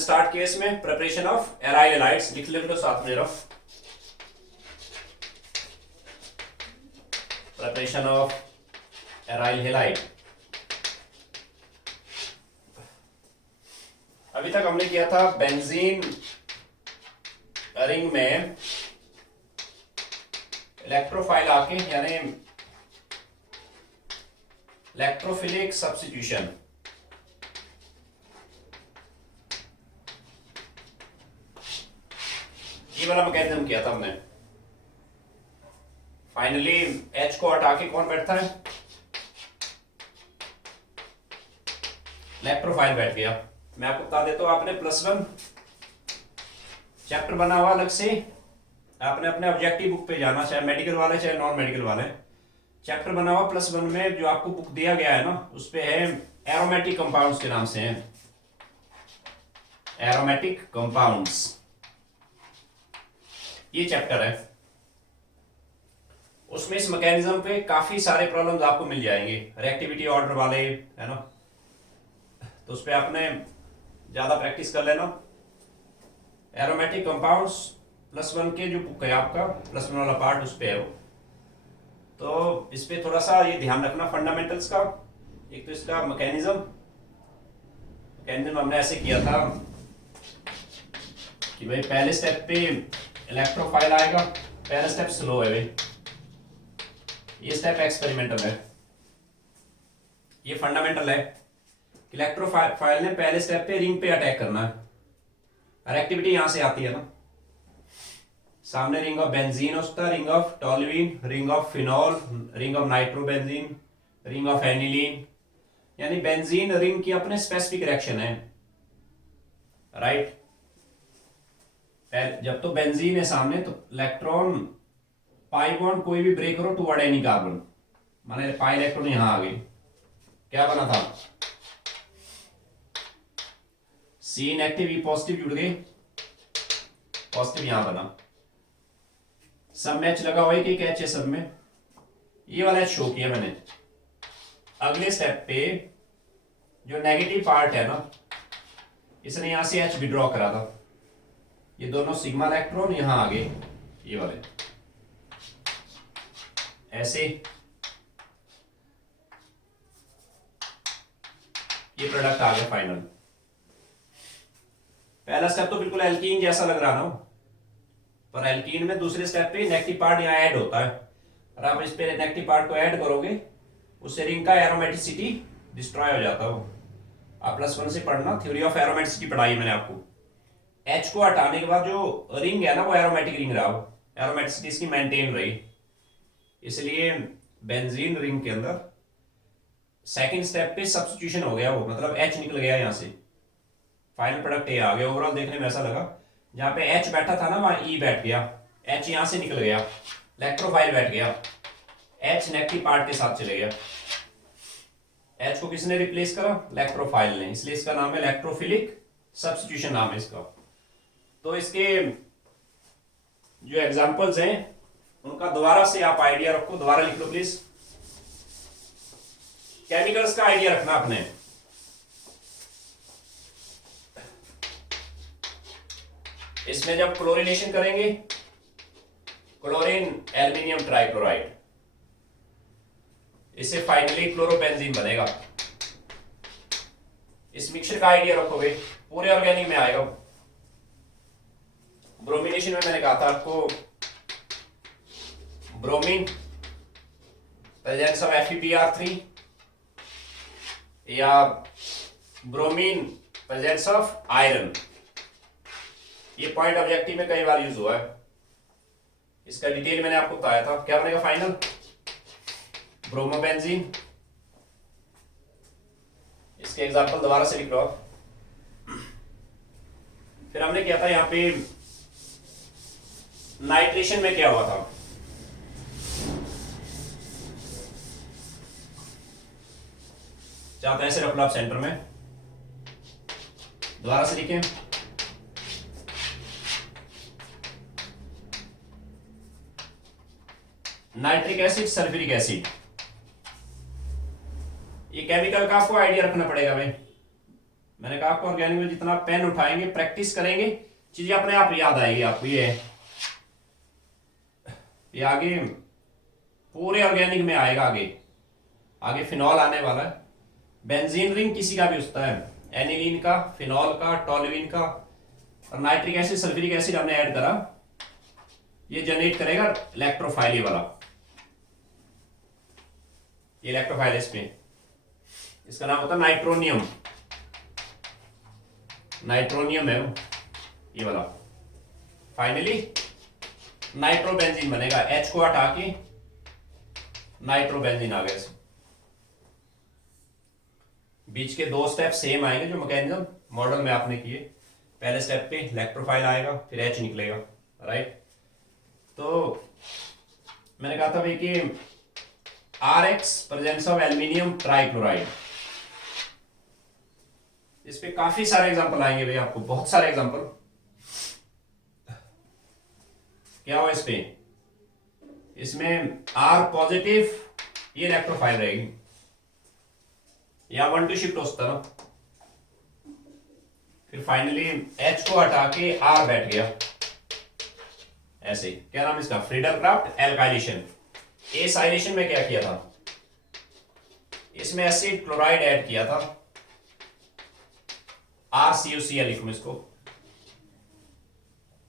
Start किया इसमें preparation of aryl halides. लिख लो साथ में, प्रिपरेशन ऑफ एराइल हैलाइड। अभी तक हमने किया था बेंजीन रिंग में इलेक्ट्रोफाइल आके, यानी इलेक्ट्रोफिलिक सब्स्टिट्यूशन। ये वाला मैकेनिज्म किया था हमने। फाइनली H को हटा के कौन बैठता है? इलेक्ट्रोफाइल बैठ गया। मैं आपको बता देता हूं, आपने +1 चैप्टर बना हुआ अलग से, आपने अपने ऑब्जेक्टिव बुक पे जाना, चाहे मेडिकल वाले चाहे नॉन मेडिकल वाले। चैप्टर बना हुआ +1 में जो आपको बुक दिया गया है ना, उस पे है एरोमेटिक कंपाउंड्स के नाम से है, एरोमेटिक कंपाउंड्स, ये चैप्टर है। उसमें इस मैकेनिज्म पे काफी सारे प्रॉब्लम्स आपको मिल जाएंगे, रिएक्टिविटी ऑर्डर वाले, है ना। तो उस पे आपने ज्यादा प्रैक्टिस कर लेना। एरोमेटिक कंपाउंड्स +1 के जो बुक है आपका, +1 वाला पार्ट उस पे है वो। तो इस पे थोड़ा सा ये ध्यान रखना फंडामेंटल्स का। एक तो इसका मैकेनिज्म हमने ऐसे किया था कि भाई पहले स्टेप पे इलेक्ट्रोफाइल आएगा, पहला स्टेप स्लो है भाई, ये स्टेप एक्सपेरिमेंटल है, ये फंडामेंटल है। इलेक्ट्रोफाइल ने पहले स्टेप पे रिंग पे अटैक करना है, और एक्टिविटी यहां से आती है ना, सामने रिंग ऑफ बेंजीन होता है, ring of toluene, ring of phenol, ring of nitrobenzene, ring of aniline, यानी बेंजीन रिंग की अपने स्पेसिफिक रिएक्शन है, राइट। जब तो बेंजीन है सामने, तो इलेक्ट्रॉन पाई बॉन्ड कोई भी ब्रेक करो टुवर्ड एनी कार्बन, माने पाई इलेक्ट्रॉन यहां आ गई, क्या बना था? सी इनएक्टिव, ई पॉजिटिव जुड़ गई, पॉजिटिव यहां बना, सब मैच लगा हुआ है कि कैच है सब में, ये वाला शो किया मैंने। अगले स्टेप पे जो नेगेटिव पार्ट है ना, इसने यहां से H विड्रॉ करा था, ये दोनों सिग्मा इलेक्ट्रॉन यहां आ गए, ये वाले ऐसे, ये प्रोडक्ट आ गया फाइनल। पहला स्टेप तो बिल्कुल एल्कीन जैसा लग रहा ना, पर एल्कीन में दूसरे स्टेप पे नेगेटिव पार्ट यहाँ ऐड होता है, और आप इस पे नेगेटिव पार्ट को ऐड करोगे, उससे रिंग का एरोमेटिसिटी डिस्ट्रॉय हो जाता है। आप +1 से पढ़ना, थ्योरी ऑफ एरोमेटिसिटी पढ़ाई मैंने आपको। H को हटाने के बाद जो रिंग है ना, वो एरोमेटिक रिंग रहा, एरोमेटिसिटी इसकी मेंटेन रही, इसलिए बेंजीन रिंग के अंदर सेकंड स्टेप पे सब्स्टिट्यूशन हो गया, वो मतलब H निकल गया यहाँ से, फाइनल प्रोडक्ट ये आ गया। ओवरऑल देखने में ऐसा लगा, जहां पे H बैठा था ना, वहां E बैठ गया, H यहां से निकल गया, इलेक्ट्रोफाइल बैठ गया, H नेगेटिव पार्ट के साथ चले गया। H को किसने रिप्लेस करा? इलेक्ट्रोफाइल ने, इसलिए इसका नाम है इलेक्ट्रोफिलिक सब्स्टिट्यूशन, नाम है इसका। तो इसके जो एग्जांपल्स हैं उनका दोबारा से आप आइडिया रखो, दोबारा लिख लो प्लीज। केमिकल्स का आइडिया रखना आपने। इसमें जब क्लोरीनेशन करेंगे, क्लोरीन एल्युमिनियम ट्राइक्लोराइड, इससे फाइनली क्लोरोबेंजीन बनेगा। इस मिक्सचर का आइडिया रखोगे, पूरे ऑर्गेनिक में आएगा। ब्रोमिनेशन में मैंने कहा था आपको, ब्रोमीन प्रेजेंस ऑफ FeBr3, या ब्रोमीन प्रेजेंस ऑफ आयरन, ये पॉइंट ऑब्जेक्टिव में कई बार यूज हुआ है, इसका डिटेल मैंने आपको बताया था। क्या बनेगा फाइनल? ब्रोमोबेंजीन। इसके एग्जांपल दोबारा से लिख लो आप। फिर हमने किया था यहाँ पे नाइट्रेशन में क्या हुआ था, चाहते ऐसे रख लो आप सेंटर में, दोबारा से लिखें। नाइट्रिक एसिड, सल्फ्यूरिक एसिड, ये केमिकल का आपको आइडिया रखना पड़ेगा भाई। मैंने कहा आपको ऑर्गेनिक में जितना पेन उठाएंगे, प्रैक्टिस करेंगे, चीजें अपने आप याद आएगी आपको। ये आगे पूरे ऑर्गेनिक में आएगा। आगे आगे फिनॉल आने वाला है, बेंजीन रिंग किसी का भी होता है, एनिलीन का, फिनॉल का, टॉल्यूइन का, और नाइट्रिक एसिड, सल्फ्यूरिक एसिड हमने ऐड करा, ये जनरेट करेगा इलेक्ट्रोफाइल। ये वाला ये इलेक्ट्रोफाइल इसमें, इसका नाम होता है नाइट्रोनियम। नाइट्रोनियम है वो, ये वाला। फाइनली नाइट्रोबेंजीन बनेगा, H को हटा के नाइट्रोबेंजीन आ गया। बीच के दो स्टेप सेम आएंगे जो मैकेनिज्म मॉडल में आपने किए। पहले स्टेप पे इलेक्ट्रोफाइल आएगा, फिर H निकलेगा, राइट। तो मैंने कहा था भाई कि RX presence of aluminium trichloride, इस पे काफी सारे एग्जांपल आएंगे भाई, आपको बहुत सारे एग्जांपल। क्या हो इस पे, इसमें R पॉजिटिव, ये इलेक्ट्रोफाइल रहेगी, यहां 1 2 शिफ्ट होता ना, फिर फाइनली H को हटा के R बैठ गया ऐसे। क्या नाम इसका, फ्रीडल क्राफ्ट एल्काइलेशन। एसाइलेशन में क्या किया था, इसमें एसिड क्लोराइड ऐड किया था, RCOCl लिखूं इसको।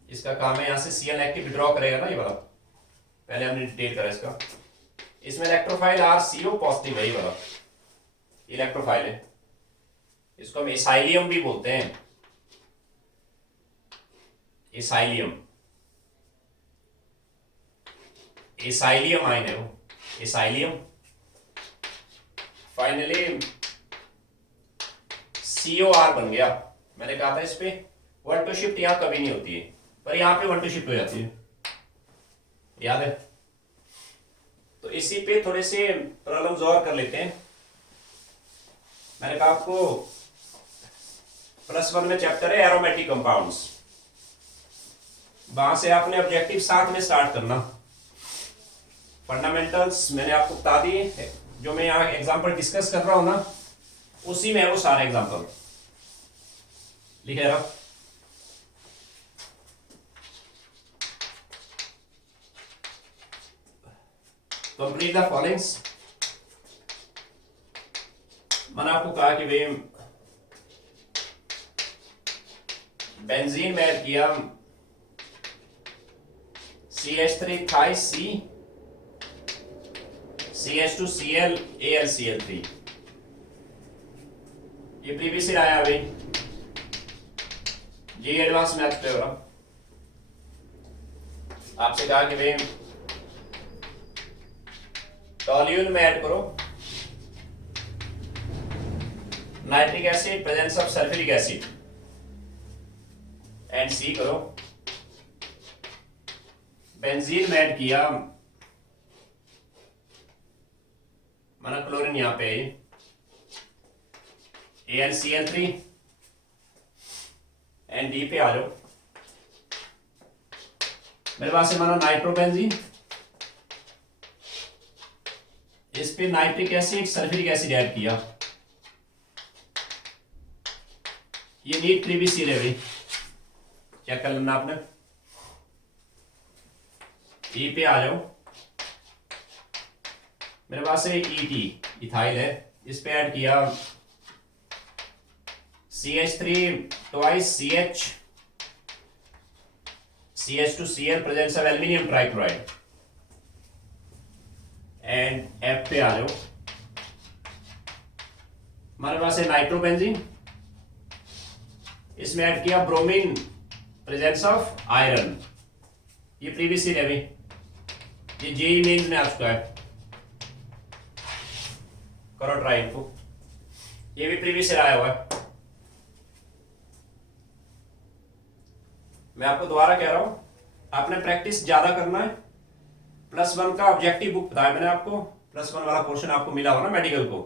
इसका काम है यहां से Cl नेगेटिव विड्रॉ करेगा ना, ये वाला पहले हमने डिटेल करा इसका। इसमें इलेक्ट्रोफाइल RCO पॉजिटिव है, ये वाला इलेक्ट्रोफाइल है, इसको हम एसाइलियम भी बोलते हैं, एसाइलियम। एसाइलियम आयन है वो, एसाइलियम। फाइनली COR बन गया। मैंने कहा था इस पे 1 2 शिफ्ट यहां कभी नहीं होती है, पर यहां पे 1 2 शिफ्ट हो जाती है, याद है। तो इसी पे थोड़े से प्रॉब्लम्स और कर लेते हैं। मैंने कहा आपको +1 में चैप्टर है एरोमेटिक कंपाउंड्स, वहां से आपने ऑब्जेक्टिव 7 में स्टार्ट करना। फंडामेंटल्स मैंने आपको बता दिए, जो मैं यहाँ एग्जांपल डिस्कस कर रहा हूं ना, उसी में है वो सारे एग्जांपल लिखे रहा। Complete the followings. मैंने आपको कहा कि भाई बेंजीन में ऐड किया CH3 thighs C, CH2Cl AlCl3, ये प्रीवियस ईयर आया अभी, ये एडवांस मैथ्स पे हो रहा। आपसे कहा कि भाई टॉल्यूइन में ऐड करो nitric acid presence of sulphuric acid and C करो। बेंजीन में ऐड किया, माना क्लोरीन यहां पे AlCl3 एंड D पे आ जाओ। मेरे पास है माना नाइट्रोबेंजीन, इस पे nitric acid sulphuric acid add किया, ये नीट प्रीवियस ईयर है भाई, चेक कर लेना आपने। E पे आ जाओ, मेरे पास है ET इथाइल है, इस पे ऐड किया CH3 twice CH, CH2Cl presence of aluminium trichloride and F पे आ जाओ। हमारे पास है नाइट्रोबेंजीन, इसमें ऐड किया ब्रोमीन प्रेजेंस ऑफ आयरन, ये प्रीवियस ईयर है अभी, ये जेईई मेंस में आ चुका है, करो ट्राई इनको, ये भी प्रीवियस ईयर आया हुआ है। मैं आपको दोबारा कह रहा हूं, आपने प्रैक्टिस ज्यादा करना है। +1 का ऑब्जेक्टिव बुक बताया मैंने आपको, +1 वाला पोर्शन आपको मिला हुआ ना मेडिकल को,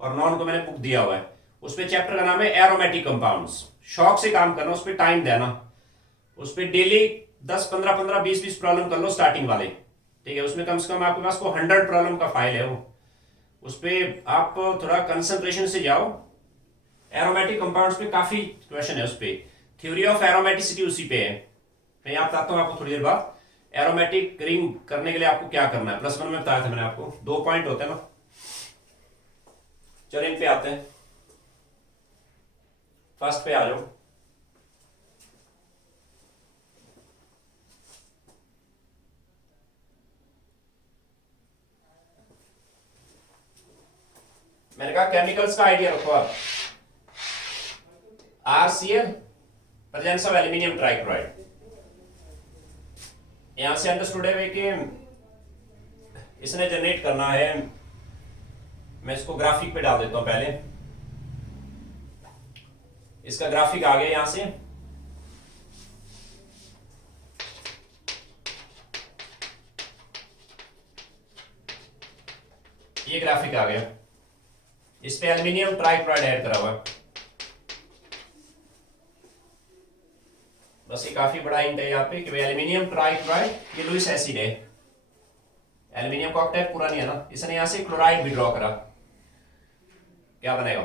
और नॉन को मैंने बुक दिया हुआ है। उस पे चैप्टर का नाम है एरोमेटिक कंपाउंड्स। शौक से काम करना, उस पर टाइम देना, उस पर डेली 10 15 15 20 20 प्रॉब्लम कर लो स्टार्टिंग वाले, ठीक है। उसमें कम से कम आपके पास को 100 प्रॉब्लम का फाइल है वो, उस पर आप थोड़ा कंसंट्रेशन से जाओ, एरोमेटिक कंपाउंड्स पे काफी क्वेश्चन है, उस पे थ्योरी ऑफ एरोमेटिसिटी उसी पे है। मैं यहाँ बताता हूँ आपको थोड़ी देर बाद। एरोमेटिक रिंग करने के लिए आपको क्या करना है, +1 में बताया था मैंने आपको, 2 पॉइंट होते हैं ना। चलो इन पे आते हैं, फर्स्ट पे आ जाओ। मैंने कहा केमिकल्स का आइडिया रखो आप। RCl presence of aluminium trichloride, यहां से अंडरस्टूड है कि इसने जनरेट करना है। मैं इसको ग्राफिक पे डाल देता हूं पहले, इसका ग्राफिक आ गया यहां से। ये ग्राफिक आ गया, इस पे एल्यूमिनियम ट्राइक्लोराइड ऐड करा हुआ है। बस ये काफी बड़ा हिंट है यहाँ पे कि एल्यूमिनियम ट्राइक्लोराइड, ये लुईस एसिड है। एल्यूमिनियम का ऑक्टेट पूरा नहीं है ना, इसने यहां से क्लोराइड भी ड्रॉ करा, क्या बनेगा?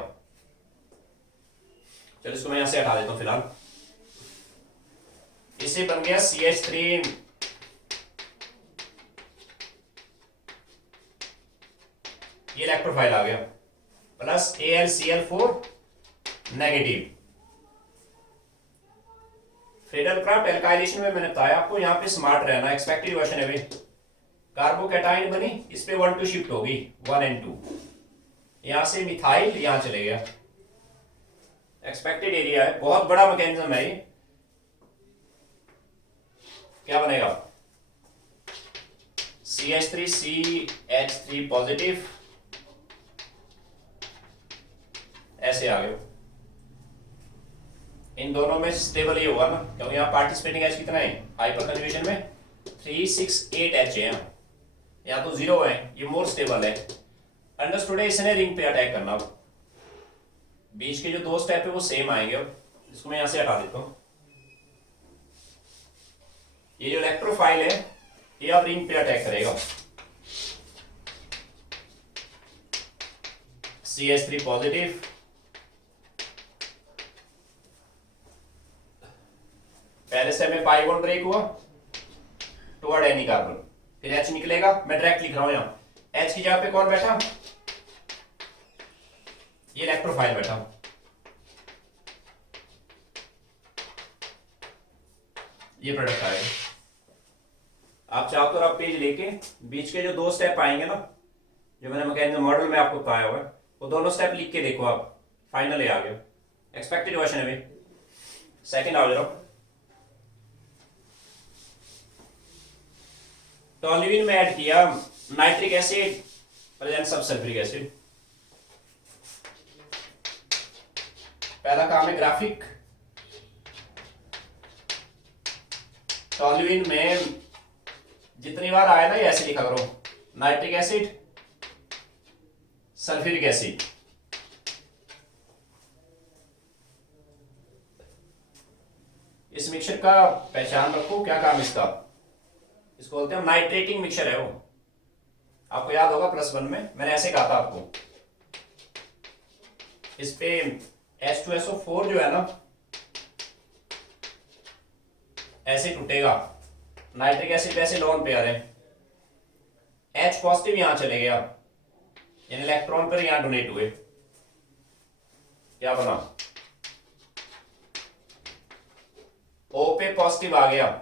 चलो इसको मैं यहां से हटा देता हूं फिलहाल। इसे बन गया CH3, ये इलेक्ट्रोफाइल आ गया, plus AlCl4 negative. Friedel-Crafts alkylation में मैंने बताया आपको, यहां पे स्मार्ट रहना, एक्सपेक्टेड वर्जन है। कार्बोकैटाइन बनी, इस पे 1 2 शिफ्ट होगी, 1 and 2, यहां से मिथाइल यहां चले गया। एक्सपेक्टेड एरिया है, बहुत बड़ा मैकेनिज्म है ये। क्या बनेगा? CH3 CH3 पॉजिटिव, ऐसे आ गए। इन दोनों में स्टेबल ये होगा ना, क्योंकि यहाँ पार्टिसिपेटिंग एच कितना है हाइपर कंजुगेशन में, 368H है। यहाँ तो 0 है, ये मोर स्टेबल है। अंडरस्टूड है, इसने रिंग पे अटैक करना। बीच के जो 2 स्टेप है वो सेम आएंगे। अब इसको मैं यहाँ से हटा देता हूँ। ये जो इलेक्ट्रोफाइल है ये अब रिंग पे अटैक करेगा। CH3 पॉजिटिव, पहले स्टेप में पाई बॉन्ड ब्रेक हुआ टुवर्ड एनी कार्बन, फिर H निकलेगा। मैं डायरेक्ट लिख रहा हूं यहां, H की जगह पे कौन बैठा? ये इलेक्ट्रोफाइल बैठा। ये प्रोडक्ट आएगा। आप चाहो तो आप पेज लेके बीच के जो 2 स्टेप आएंगे ना, जो मैंने मैकेनिज्म मॉडल में आपको बताया हुआ है, वो दोनों स्टेप लिख के देखो आप। फाइनल आ गया, एक्सपेक्टेड वर्जन है। सेकंड आ जाओ। टॉल्यूइन में ऐड किया nitric acid, presence of sulphuric acid. पहला काम है ग्राफिक। टॉल्यूइन में जितनी बार आया ना, ये ऐसे लिखा करो, नाइट्रिक एसिड, सल्फ्यूरिक एसिड। इस मिक्सचर का पहचान रखो, क्या काम इसका? इसको बोलते हैं नाइट्रेटिंग मिक्सचर है वो। आपको याद होगा +1 में मैंने ऐसे कहा था आपको। इस पे H2SO4 जो है ना, ऐसे टूटेगा। नाइट्रिक एसिड पे ऐसे लोन पेयर है, H पॉजिटिव यहां चले गया, यानी इलेक्ट्रॉन पर यहां डोनेट हुए। क्या बना? O पे पॉजिटिव आ गया,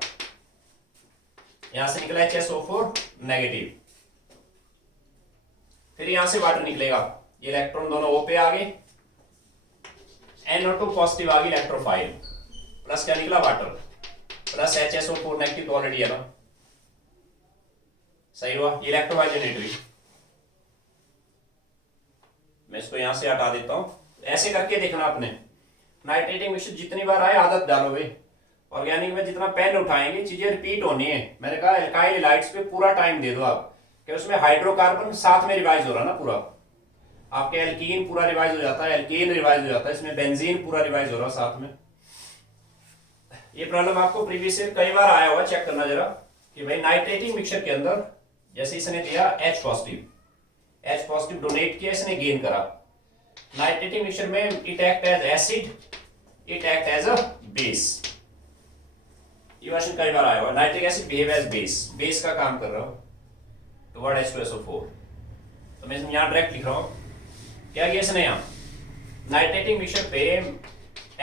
यहां से निकला HSO4 नेगेटिव। फिर यहां से वाटर निकलेगा, ये इलेक्ट्रॉन दोनों O पे आ गए, NO2 पॉजिटिव आ गई इलेक्ट्रोफाइल, प्लस क्या निकला? वाटर, प्लस HSO4 नेगेटिव तो ऑलरेडी है ना, सही हुआ। ये इलेक्ट्रोफाइल जनरेट हुई। मैं इसको यहां से हटा देता हूं। ऐसे करके देखना आपने, नाइट्रेटिंग मिक्सचर जितनी बार आए आदत डालो भाई। ऑर्गेनिक में जितना पेन उठाएंगे चीजें रिपीट होनी है। मैंने कहा एल्काइल हैलाइड्स पे पूरा टाइम दे दो आप, कि उसमें हाइड्रोकार्बन साथ में रिवाइज हो रहा ना पूरा। आपके एल्कीन पूरा रिवाइज हो जाता है, एल्केन रिवाइज हो जाता है, इसमें बेंजीन पूरा रिवाइज हो रहा है साथ में। ये प्रॉब्लम आपको प्रीवियस ईयर कई बार आया हुआ, चेक करना जरा कि भाई नाइट्रेटिंग मिक्सचर के अंदर जैसे इसने दिया H पॉजिटिव डोनेट किया, इसने गेन करा, नाइट्रेटिक मिक्सचर में it act as acid, it act as a base. ये क्वेश्चन कई बार आया हुआ, nitric acid behave as base, base का काम कर रहा हूं टुवर्ड H2SO4। तो मैं यहां डायरेक्ट लिख रहा हूं क्या किया इसने, यहां नाइट्रेटिक मिक्सचर पे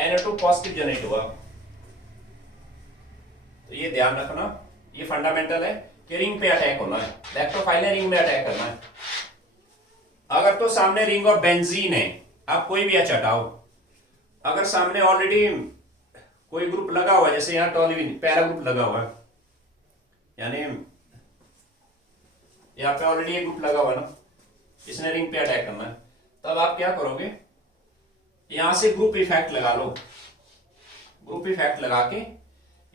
NO2 पॉजिटिव जनरेट हुआ। तो ये ध्यान रखना, ये फंडामेंटल है कि रिंग पे अटैक होना है, इलेक्ट्रोफाइल ने रिंग में अटैक करना है। अगर तो सामने रिंग ऑफ बेंजीन है, आप कोई भी एच हटाओ, अगर सामने ऑलरेडी कोई ग्रुप लगा हुआ है, जैसे यहाँ टॉलिविन पैरा ग्रुप लगा हुआ है, यानी यहाँ पे ऑलरेडी एक ग्रुप लगा हुआ है ना, इसने रिंग पे अटैक करना है, तब आप क्या करोगे, यहां से ग्रुप इफेक्ट लगा लो, ग्रुप इफेक्ट लगा के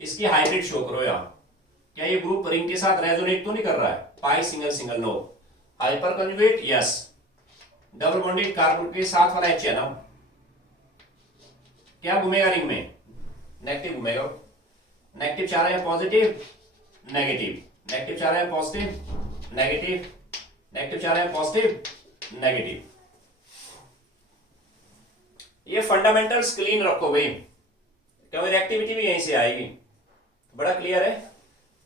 इसकी हाइब्रिड शो करो। यहाँ क्या ये ग्रुप रिंग के साथ रेजोनेट तो नहीं कर रहा है, pi single single no, hyper conjugate yes, double bonded carbon के साथ वाला एच है ना, क्या घूमेगा रिंग में, नेगेटिव घूमेगा। नेगेटिव चाह रहे हैं पॉजिटिव नेगेटिव, नेगेटिव चाह रहे हैं पॉजिटिव नेगेटिव, नेगेटिव चाह रहे हैं पॉजिटिव नेगेटिव। ये फंडामेंटल्स क्लीन रखो भाई, क्योंकि रिएक्टिविटी भी यहीं से आएगी। बड़ा क्लियर है,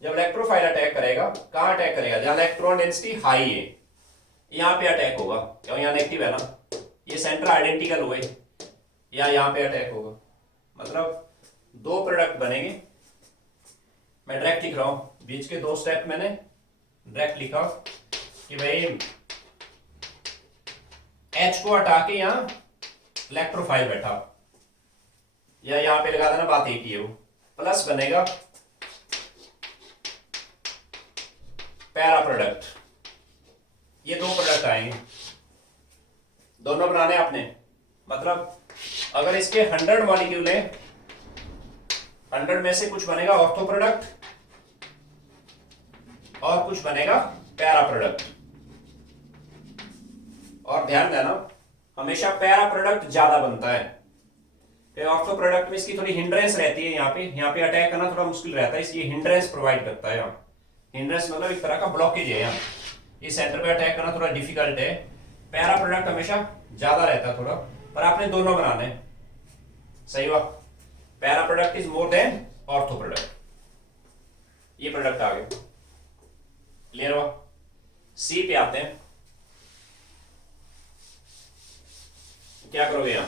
जब इलेक्ट्रोफाइल अटैक करेगा, कहां अटैक करेगा, जहां इलेक्ट्रॉन डेंसिटी हाई है, यहां पे अटैक होगा, क्योंकि यहां नेगेटिव है ना, ये सेंटर आइडेंटिकल हुए, या यहां पे अटैक होगा, मतलब दो प्रोडक्ट बनेंगे। मैं डायरेक्ट लिख रहा हूं, बीच के दो स्टेप मैंने डायरेक्ट लिखा कि भाई H को हटा के यहां इलेक्ट्रोफाइल बैठा, या यहां पे लगा देना, बात एक ही है, वो प्लस बनेगा पैरा प्रोडक्ट, ये दो प्रोडक्ट आएंगे, दोनों बनाने आपने, मतलब अगर इसके 100 मॉलिक्यूल है, 100 में से कुछ बनेगा ऑर्थो प्रोडक्ट और कुछ बनेगा पैरा प्रोडक्ट। और ध्यान देना, हमेशा पैरा प्रोडक्ट ज्यादा बनता है, ऑर्थो प्रोडक्ट में इसकी थोड़ी हिंड्रेंस रहती है, यहाँ पे अटैक करना थोड़ा मुश्किल रहता है, इसलिए हिंड्रेंस प्रोवाइड करता है। यहाँ हिंड्रेंस मतलब एक तरह का ब्लॉकेज है, यहाँ इस सेंटर पे अटैक करना थोड़ा डिफिकल्ट है। पैरा प्रोडक्ट हमेशा ज्यादा रहता है थोड़ा, पर आपने दोनों बनाने, सही हुआ, para product is more than ortho product, ये प्रोडक्ट आ गए, क्लियर हुआ। सी पे आते हैं, क्या करोगे यहां,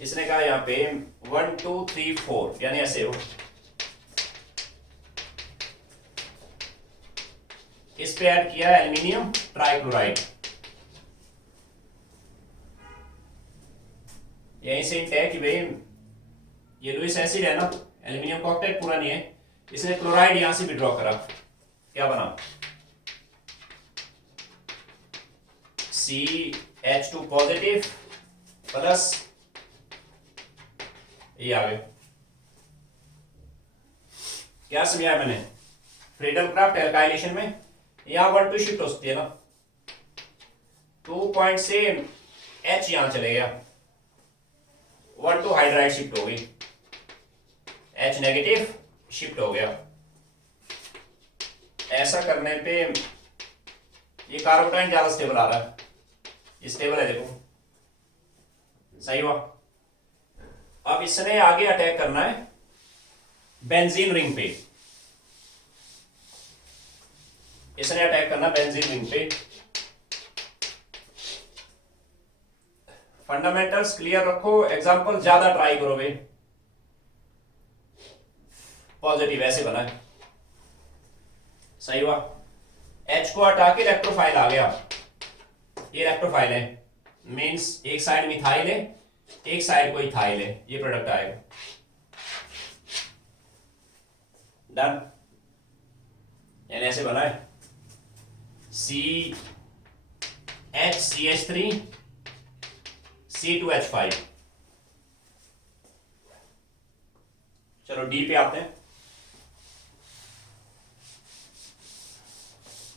इसने कहा यहां पे 1 2 3 4, यानी ऐसे हो, इस पे ऐड किया एल्यूमिनियम ट्राइक्लोराइड, यहीं से हिंट है कि भाई ये लुईस एसिड है ना, एल्यूमिनियम का ऑक्साइड पूरा नहीं है, इसने क्लोराइड यहां से विड्रॉ करा, क्या बना CH2 पॉजिटिव प्लस, ये आ गए, क्या समझाया मैंने, फ्रीडल क्राफ्ट एल्काइलेशन में यहां 1 2 शिफ्ट होती है ना, 2 पॉइंट से H यहां चले गया, 1 2 हाइड्राइड शिफ्ट हो गई, H नेगेटिव शिफ्ट हो गया। ऐसा करने पे ये कार्बोटाइन ज्यादा स्टेबल आ रहा है, ये स्टेबल है देखो, सही हुआ। अब इसने आगे अटैक करना है बेंजीन रिंग पे, इसने अटैक करना बेंजीन रिंग पे। फंडामेंटल्स क्लियर रखो, एग्जांपल ज्यादा ट्राई करो भाई। पॉजिटिव ऐसे बना है, सही हुआ, H को हटा के इलेक्ट्रोफाइल आ गया, ये इलेक्ट्रोफाइल है, मींस एक साइड मिथाइल है, एक साइड को इथाइल है, ये प्रोडक्ट आएगा, डन, यानी ऐसे बना है CHCH3 C2H5। चलो डी पे आते हैं,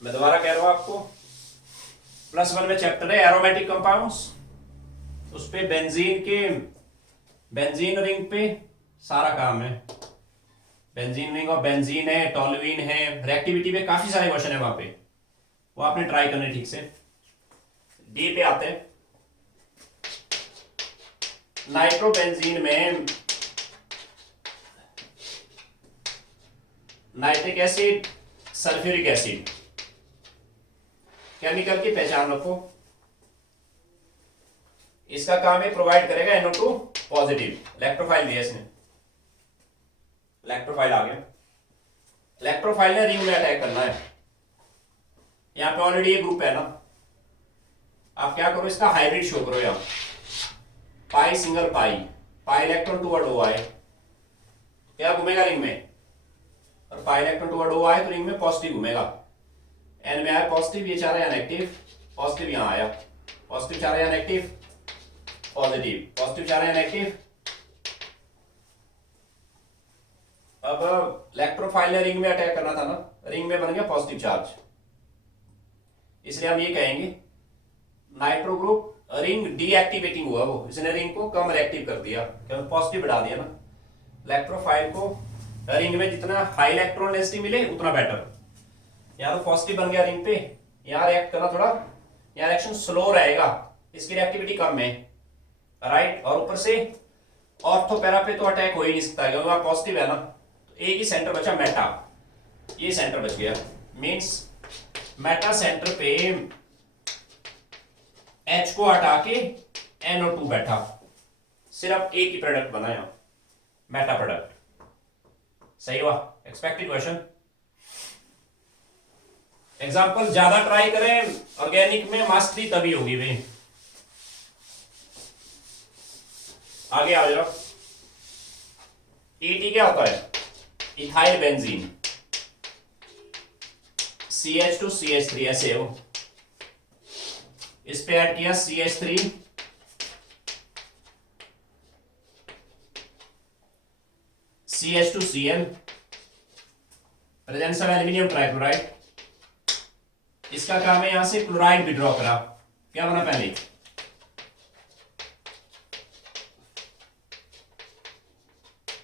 मैं दोबारा कह रहा हूं आपको, +1 में चैप्टर है एरोमेटिक कंपाउंड्स, उस पे बेंजीन रिंग पे सारा काम है, बेंजीन रिंग और बेंजीन है, टॉलुइन है, रिएक्टिविटी पे काफी सारे क्वेश्चन है वहां पे, वो आपने ट्राई करने ठीक से। डी पे आते हैं। नाइट्रोबेंजीन में nitric acid, sulphuric acid, chemical की पहचान रखो। इसका काम है प्रोवाइड करेगा NO2 पॉजिटिव। इलेक्ट्रोफाइल दिया इसने, इलेक्ट्रोफाइल आ गया। इलेक्ट्रोफाइल ने रिंग में अटैक करना है। यहां पे ऑलरेडी ये ग्रुप है ना, आप क्या करो, इसका हाइब्रिड शो करो। यहां पाई सिंगल पाई, पाई इलेक्ट्रॉन टूवर्ड O आए, क्या घूमेगा रिंग में, और पाई इलेक्ट्रॉन टूवर्ड O आए तो रिंग में पॉजिटिव घूमेगा। एन में आया पॉजिटिव, ये चाह रहा है नेगेटिव, पॉजिटिव यहां आया, पॉजिटिव चाह रहा है नेगेटिव, पॉजिटिव, पॉजिटिव चाह रहा है नेगेटिव। अब इलेक्ट्रोफाइल ने रिंग में अटैक करना था ना, रिंग में बन गया पॉजिटिव चार्ज, इसलिए हम ये कहेंगे नाइट्रो ग्रुप रिंग डीएक्टिवेटिंग हुआ, वो इसने रिंग को कम रिएक्टिव कर दिया, क्योंकि पॉजिटिव बढ़ा दिया ना। इलेक्ट्रोफाइल को रिंग में जितना हाई इलेक्ट्रॉन डेंसिटी मिले उतना बेटर। यहाँ तो पॉजिटिव बन गया रिंग पे, यहाँ रिएक्ट करना थोड़ा, यहाँ रिएक्शन स्लो रहेगा, इसकी रिएक्टिविटी कम है, राइट। और ऊपर से ऑर्थो पैरा पे तो अटैक हो ही नहीं सकता, क्योंकि वहां पॉजिटिव है ना। तो एक ही सेंटर बचा मेटा, ये सेंटर बच गया, मींस मेटा सेंटर पे H को हटा के NO2 बैठा, सिर्फ एक ही प्रोडक्ट बना यहां, मेटा प्रोडक्ट। सही हुआ, एक्सपेक्टेड क्वेश्चन। एग्जाम्पल ज्यादा ट्राई करें ऑर्गेनिक में, मास्टरी तभी होगी भाई। आगे आ जाओ। ET क्या होता है, इथाइल बेंजीन, CH2CH3 ऐसे हो, इस पे ऐड किया CH3, CH2Cl, presence of aluminium trichloride. इसका काम है यहां से क्लोराइड विड्रॉ करा, क्या बना पहले,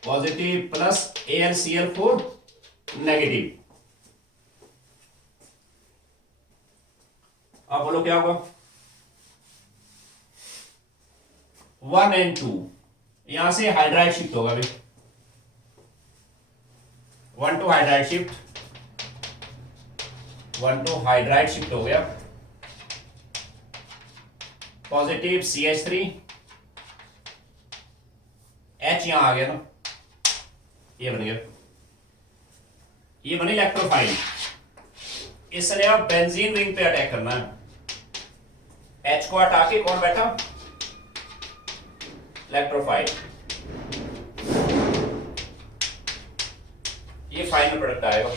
पॉजिटिव प्लस AlCl4 नेगेटिव। अब बोलो क्या होगा, 1 and 2, यहां से हाइड्राइड शिफ्ट होगा भाई, 1 to hydride shift, 1 to hydride shift हो गया, पॉजिटिव CH3, H यहां आ गया ना, ये बन गया, ये बनी इलेक्ट्रोफाइल। इसने अब बेंजीन रिंग पे अटैक करना है, H को हटा के कौन बैठा, इलेक्ट्रोफाइल। ये फाइनल प्रोडक्ट आएगा,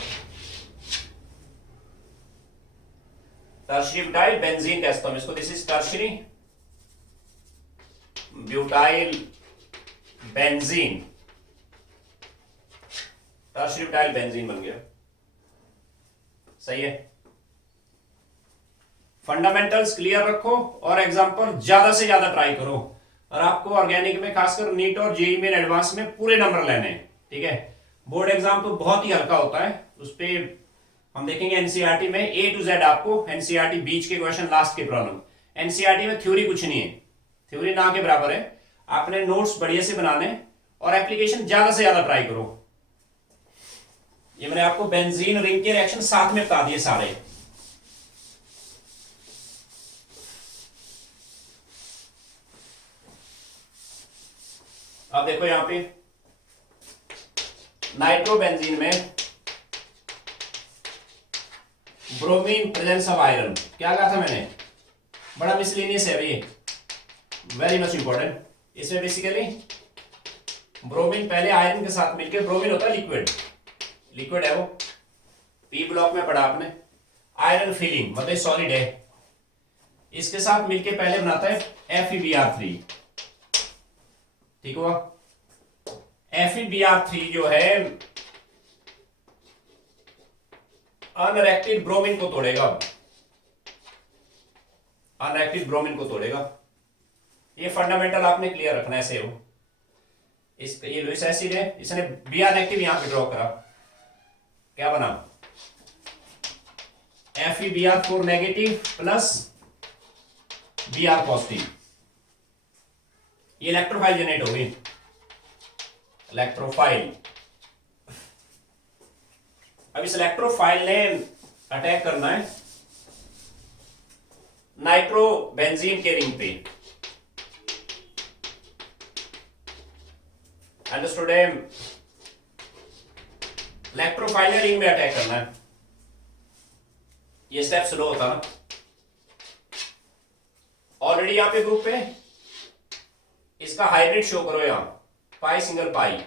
टर्शियरी ब्यूटाइल बेंजीन कहता हूं इसको, this is tertiary butyl benzene, tertiary butyl benzene बन गया। सही है, फंडामेंटल्स क्लियर रखो और एग्जांपल ज्यादा से ज्यादा ट्राई करो। और आपको ऑर्गेनिक में खासकर नीट और जेईई में एडवांस में पूरे नंबर लेने हैं, ठीक है। बोर्ड एग्जाम तो बहुत ही हल्का होता है, उस पे हम देखेंगे एनसीईआरटी में A to Z आपको, एनसीईआरटी बीच के क्वेश्चन, लास्ट के प्रॉब्लम। एनसीईआरटी में थ्योरी कुछ नहीं है, थ्योरी ना के बराबर है। आपने नोट्स बढ़िया से बनाने और एप्लीकेशन ज्यादा से ज्यादा ट्राई करो। ये मैंने आपको बेंजीन रिंग के रिएक्शन साथ में बता दिए सारे। अब देखो यहां पे नाइट्रोबेंजीन में ब्रोमीन प्रेजेंस ऑफ आयरन, क्या कहा था मैंने, बड़ा मिसलिनियस है ये, वेरी मच इंपॉर्टेंट। इसमें बेसिकली ब्रोमीन पहले आयरन के साथ मिलकर, ब्रोमीन होता है लिक्विड, लिक्विड है वो, पी ब्लॉक में पढ़ा आपने, आयरन फिलिंग मतलब सॉलिड है, इसके साथ मिलके पहले बनाता है FeBr3, ठीक हुआ। FeBr3 जो है अनरिएक्टेड ब्रोमीन को तोड़ेगा, अनरिएक्टेड ब्रोमीन को तोड़ेगा। ये फंडामेंटल आपने क्लियर रखना है, ऐसे हो। इस ये लुईस एसिड है, इसने Br नेगेटिव यहां पे ड्रॉ करा, क्या बना FeBr4 negative plus Br positive, ये इलेक्ट्रोफाइल जनरेट होगी। इलेक्ट्रोफाइल, अब इस इलेक्ट्रोफाइल ने अटैक करना है नाइट्रोबेंजीन के रिंग पे। अंडरस्टूड है? इलेक्ट्रोफाइल ने रिंग में अटैक करना है। ये स्टेप स्लो होता ना। ऑलरेडी यहां पे ग्रुप पे इसका हाइब्रिड शो करो, यहां पाई सिंगल पाई,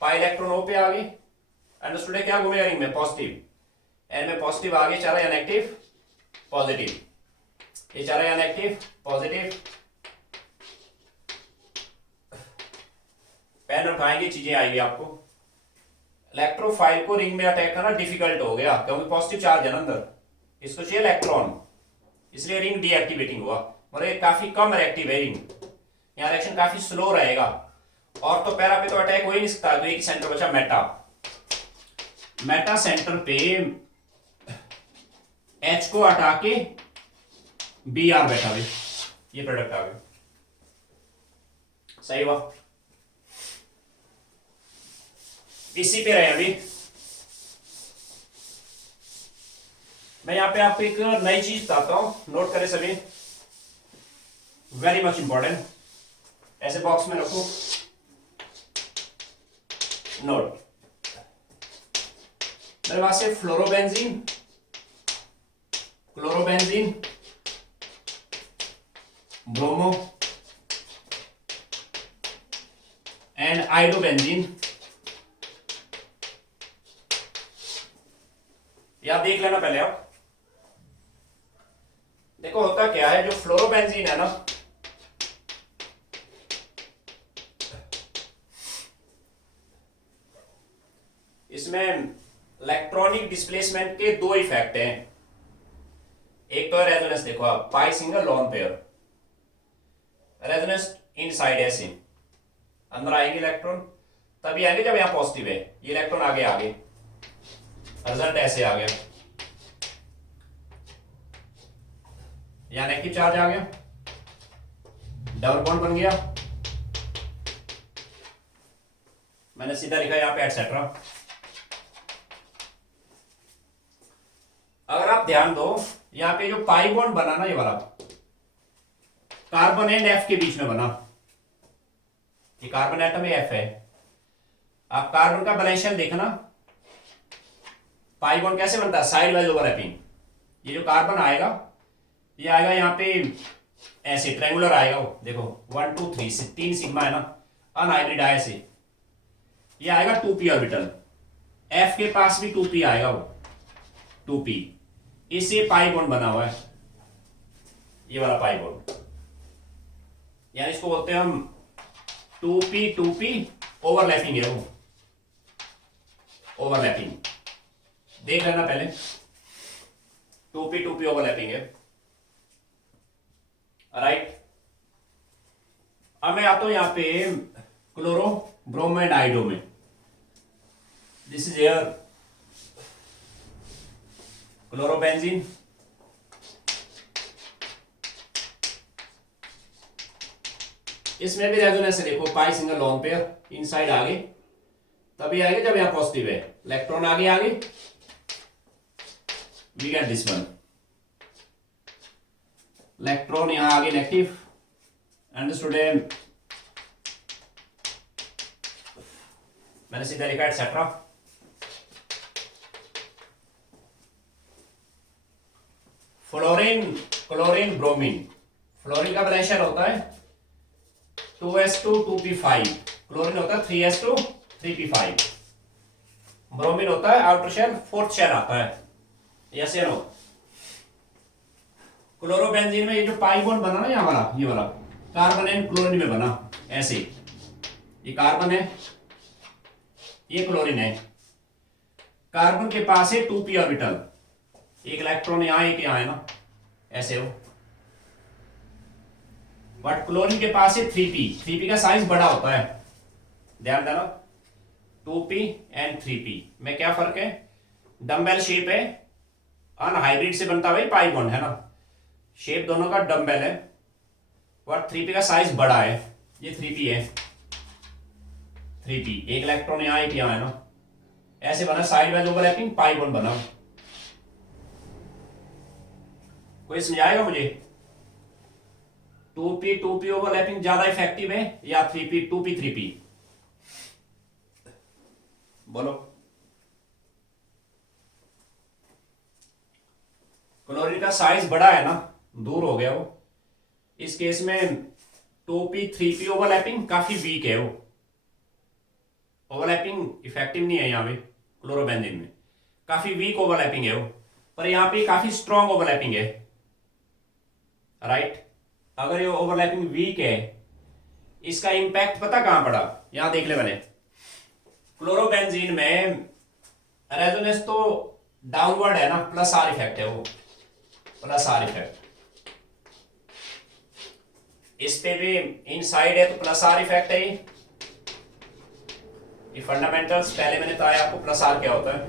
पाई इलेक्ट्रॉन ओ पे आ गए। अंडरस्टूड है? क्या घूमेगा रिंग में? पॉजिटिव, एन में पॉजिटिव आगे चाह रहा है या नेगेटिव पॉजिटिव, ये चाह रहा है या नेगेटिव पॉजिटिव। पेन उठाएंगे, चीजें आएगी आपको। इलेक्ट्रोफाइल को रिंग में अटैक करना डिफिकल्ट हो गया क्योंकि पॉजिटिव चार्ज है ना अंदर, इसको चाहिए इलेक्ट्रॉन, इसलिए रिंग डीएक्टिवेटिंग हुआ। मतलब काफी कम रिएक्टिव है रिंग, यहाँ रिएक्शन काफी स्लो रहेगा। और तो पैरा पे तो अटैक हो ही नहीं सकता, तो एक ही सेंटर बचा मेटा। मेटा सेंटर पे H को हटा के Br बैठा हुआ, ये प्रोडक्ट आ गया। सही हुआ। इसी पे रहे अभी। मैं यहां पे आपको एक नई चीज बताता हूं, नोट करें सभी, वेरी मच इंपॉर्टेंट। ऐसे बॉक्स में रखो, नोट। मेरे पास है fluorobenzene, chlorobenzene, bromo and iodobenzene. या देख लेना पहले आप। देखो होता क्या है, जो फ्लोरोबेंजीन है ना, इसमें इलेक्ट्रॉनिक डिस्प्लेसमेंट के दो इफेक्ट हैं। एक तो रेजोनेंस, देखो आप pi single lone pair, resonance inside ऐसे अंदर आएंगे इलेक्ट्रॉन, तभी आएंगे जब यहां पॉजिटिव है, ये इलेक्ट्रॉन आगे आगे, रिजल्ट ऐसे आ गया, यहां नेगेटिव चार्ज आ गया, डबल बॉन्ड बन गया, मैंने सीधा लिखा यहां पे एटसेट्रा। अगर आप ध्यान दो, यहां पे जो पाई बॉन्ड बना ना, ये वाला कार्बन एंड एफ के बीच में बना, ये कार्बन एटम एफ है। आप कार्बन का बैलेंस देखना, पाई बॉन्ड कैसे बनता है, साइड वाइज ओवरलैपिंग। ये जो कार्बन आएगा, ये आएगा यहाँ पे ऐसे ट्रायंगुलर आएगा, वो देखो 1 2 3 से 3 सिग्मा है ना, अनहाइब्रिड आया से, ये आएगा 2p ऑर्बिटल। एफ के पास भी 2p आएगा, वो 2p, इससे पाई बॉन्ड बना हुआ है, ये वाला पाई बॉन्ड, यानी इसको बोलते हैं हम 2p ओवरलैपिंग है, वो ओवरलैपिंग। देख लेना पहले, 2p ओवरलैपिंग है, राइट। अब मैं आता हूं यहां पे क्लोरो ब्रोमो एंड आइडो में। दिस इज एयर क्लोरोबेंजीन, इसमें भी रेजोनेंस है, देखो पाई सिंगल लॉन पेयर, इनसाइड आगे तभी आएगा जब यहां पॉजिटिव है, इलेक्ट्रॉन आगे आगे, we get this one, electron यहां आगे नेगेटिव। अंडरस्टूड है? मैंने सीधा लिखा etcetera. Fluorine chlorine bromine, fluorine का बैलेंस होता है 2s2 2p5, क्लोरीन होता है 3s2 3p5, ब्रोमीन होता है आउटर शेल, फोर्थ शेल आता है, यस या नो। क्लोरोबेंजीन में ये जो पाई बॉन्ड बना ना, यहाँ वाला, ये वाला कार्बन एंड क्लोरीन में बना ऐसे, ये कार्बन है, ये क्लोरीन है, कार्बन के पास है 2p ऑर्बिटल, एक इलेक्ट्रॉन यहां एक यहां है ना, ऐसे हो। बट क्लोरीन के पास है 3p का साइज बड़ा होता है, ध्यान देना, 2p एंड 3p में क्या फर्क है, डम्बेल शेप है, अनहाइब्रिड से बनता है भाई पाई बॉन्ड, है ना। शेप दोनों का डम्बेल है और 3p का साइज बड़ा है, ये 3p है, 3p, एक इलेक्ट्रॉन यहाँ एक यहाँ है ना, ऐसे बना side wise overlapping pi bond बना। कोई समझाएगा मुझे 2p ओवरलैपिंग ज्यादा इफेक्टिव है या 3p 2p 3p? बोलो। क्लोरीन का साइज बड़ा है ना, दूर हो गया वो, इस केस में 2p 3p ओवरलैपिंग काफी वीक है, वो ओवरलैपिंग इफेक्टिव नहीं है यहाँ पे क्लोरोबेंजीन में, काफी वीक ओवरलैपिंग है वो, पर यहाँ पे काफी स्ट्रॉन्ग ओवरलैपिंग है, राइट। अगर ये ओवरलैपिंग वीक है, इसका इंपैक्ट पता कहां पड़ा, यहां देख ले मैंने। क्लोरोबेंजीन में रेजोनेंस तो डाउनवर्ड है ना, प्लस आर इफेक्ट है वो, प्लस आर इफेक्ट। इस पे भी इनसाइड है तो प्लस आर इफेक्ट है। ये फंडामेंटल्स पहले मैंने बताया आपको प्लस आर क्या होता है।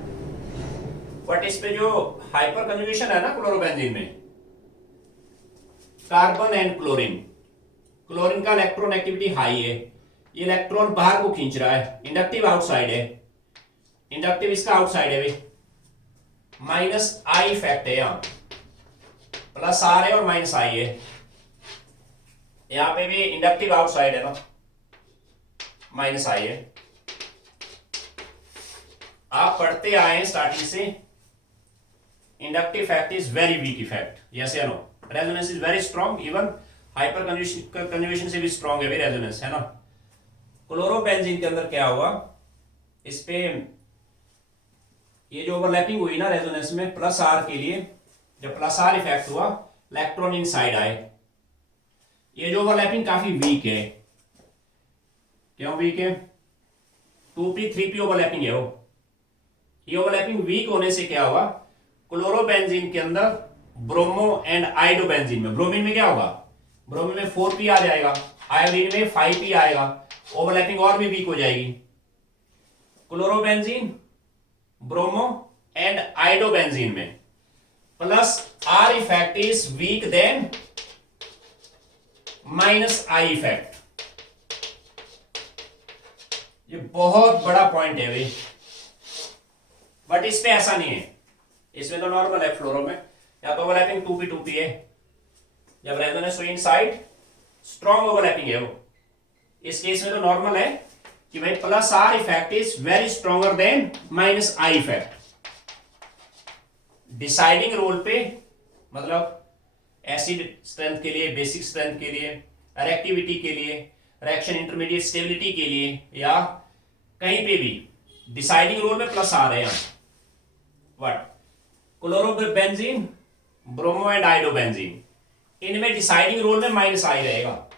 बट इस पे जो हाइपर कंजुगेशन है ना क्लोरोबेंजीन में, कार्बन एंड क्लोरीन, क्लोरीन का इलेक्ट्रॉन एक्टिविटी हाई है, ये इलेक्ट्रॉन बाहर को खींच रहा है, इंडक्टिव आउटसाइड है, इंडक्टिव इसका आउटसाइड है भाई, माइनस आई इफेक्ट है, यहां प्लस आर है और माइनस आई है, यहां पे भी इंडक्टिव आउटसाइड है ना, माइनस आई है। आप पढ़ते आए हैं स्टार्टिंग से, inductive effect is very weak effect, yes या no. Resonance is very strong, even hyper conjugation से भी स्ट्रॉन्ग है रेजोनेंस, है ना। क्लोरोबेंजीन के अंदर क्या हुआ, इस पे ये जो ओवरलैपिंग हुई ना रेजोनेंस में प्लस आर के लिए, जब प्लस आर इफेक्ट हुआ इलेक्ट्रॉन इनसाइड आए, ये जो ओवरलैपिंग काफी वीक है। क्यों वीक है? 2p 3p ओवरलैपिंग है वो। ये ओवरलैपिंग वीक होने से क्या हुआ, क्लोरोबेंजीन के अंदर ब्रोमो एंड आयोडोबेंजीन में, ब्रोमीन में क्या होगा, ब्रोमीन में 4p आ जाएगा, आयोडीन में 5p आएगा, ओवरलैपिंग और भी वीक हो जाएगी। क्लोरोबेंजीन, ब्रोमो एंड आयोडोबेंजीन में plus R effect is weak than minus I effect. ये बहुत बड़ा पॉइंट है भाई, बट इस पे ऐसा नहीं है, इसमें तो नॉर्मल है फ्लोरो में, या तो ओवरलैपिंग 2p 2p है, जब रेजोनेंस हुई इनसाइड स्ट्रॉन्ग ओवरलैपिंग है वो। इस केस में तो नॉर्मल है कि भाई plus R effect is very stronger than minus I effect. Deciding role पे, मतलब एसिड स्ट्रेंथ के लिए, बेसिक स्ट्रेंथ के लिए, रिएक्टिविटी के लिए, रिएक्शन इंटरमीडिएट स्टेबिलिटी के लिए, या कहीं पे भी डिसाइडिंग रोल में प्लस आ रहे हैं what, chlorobenzene, bromo and iodobenzene, इनमें डिसाइडिंग रोल में माइनस आई रहेगा।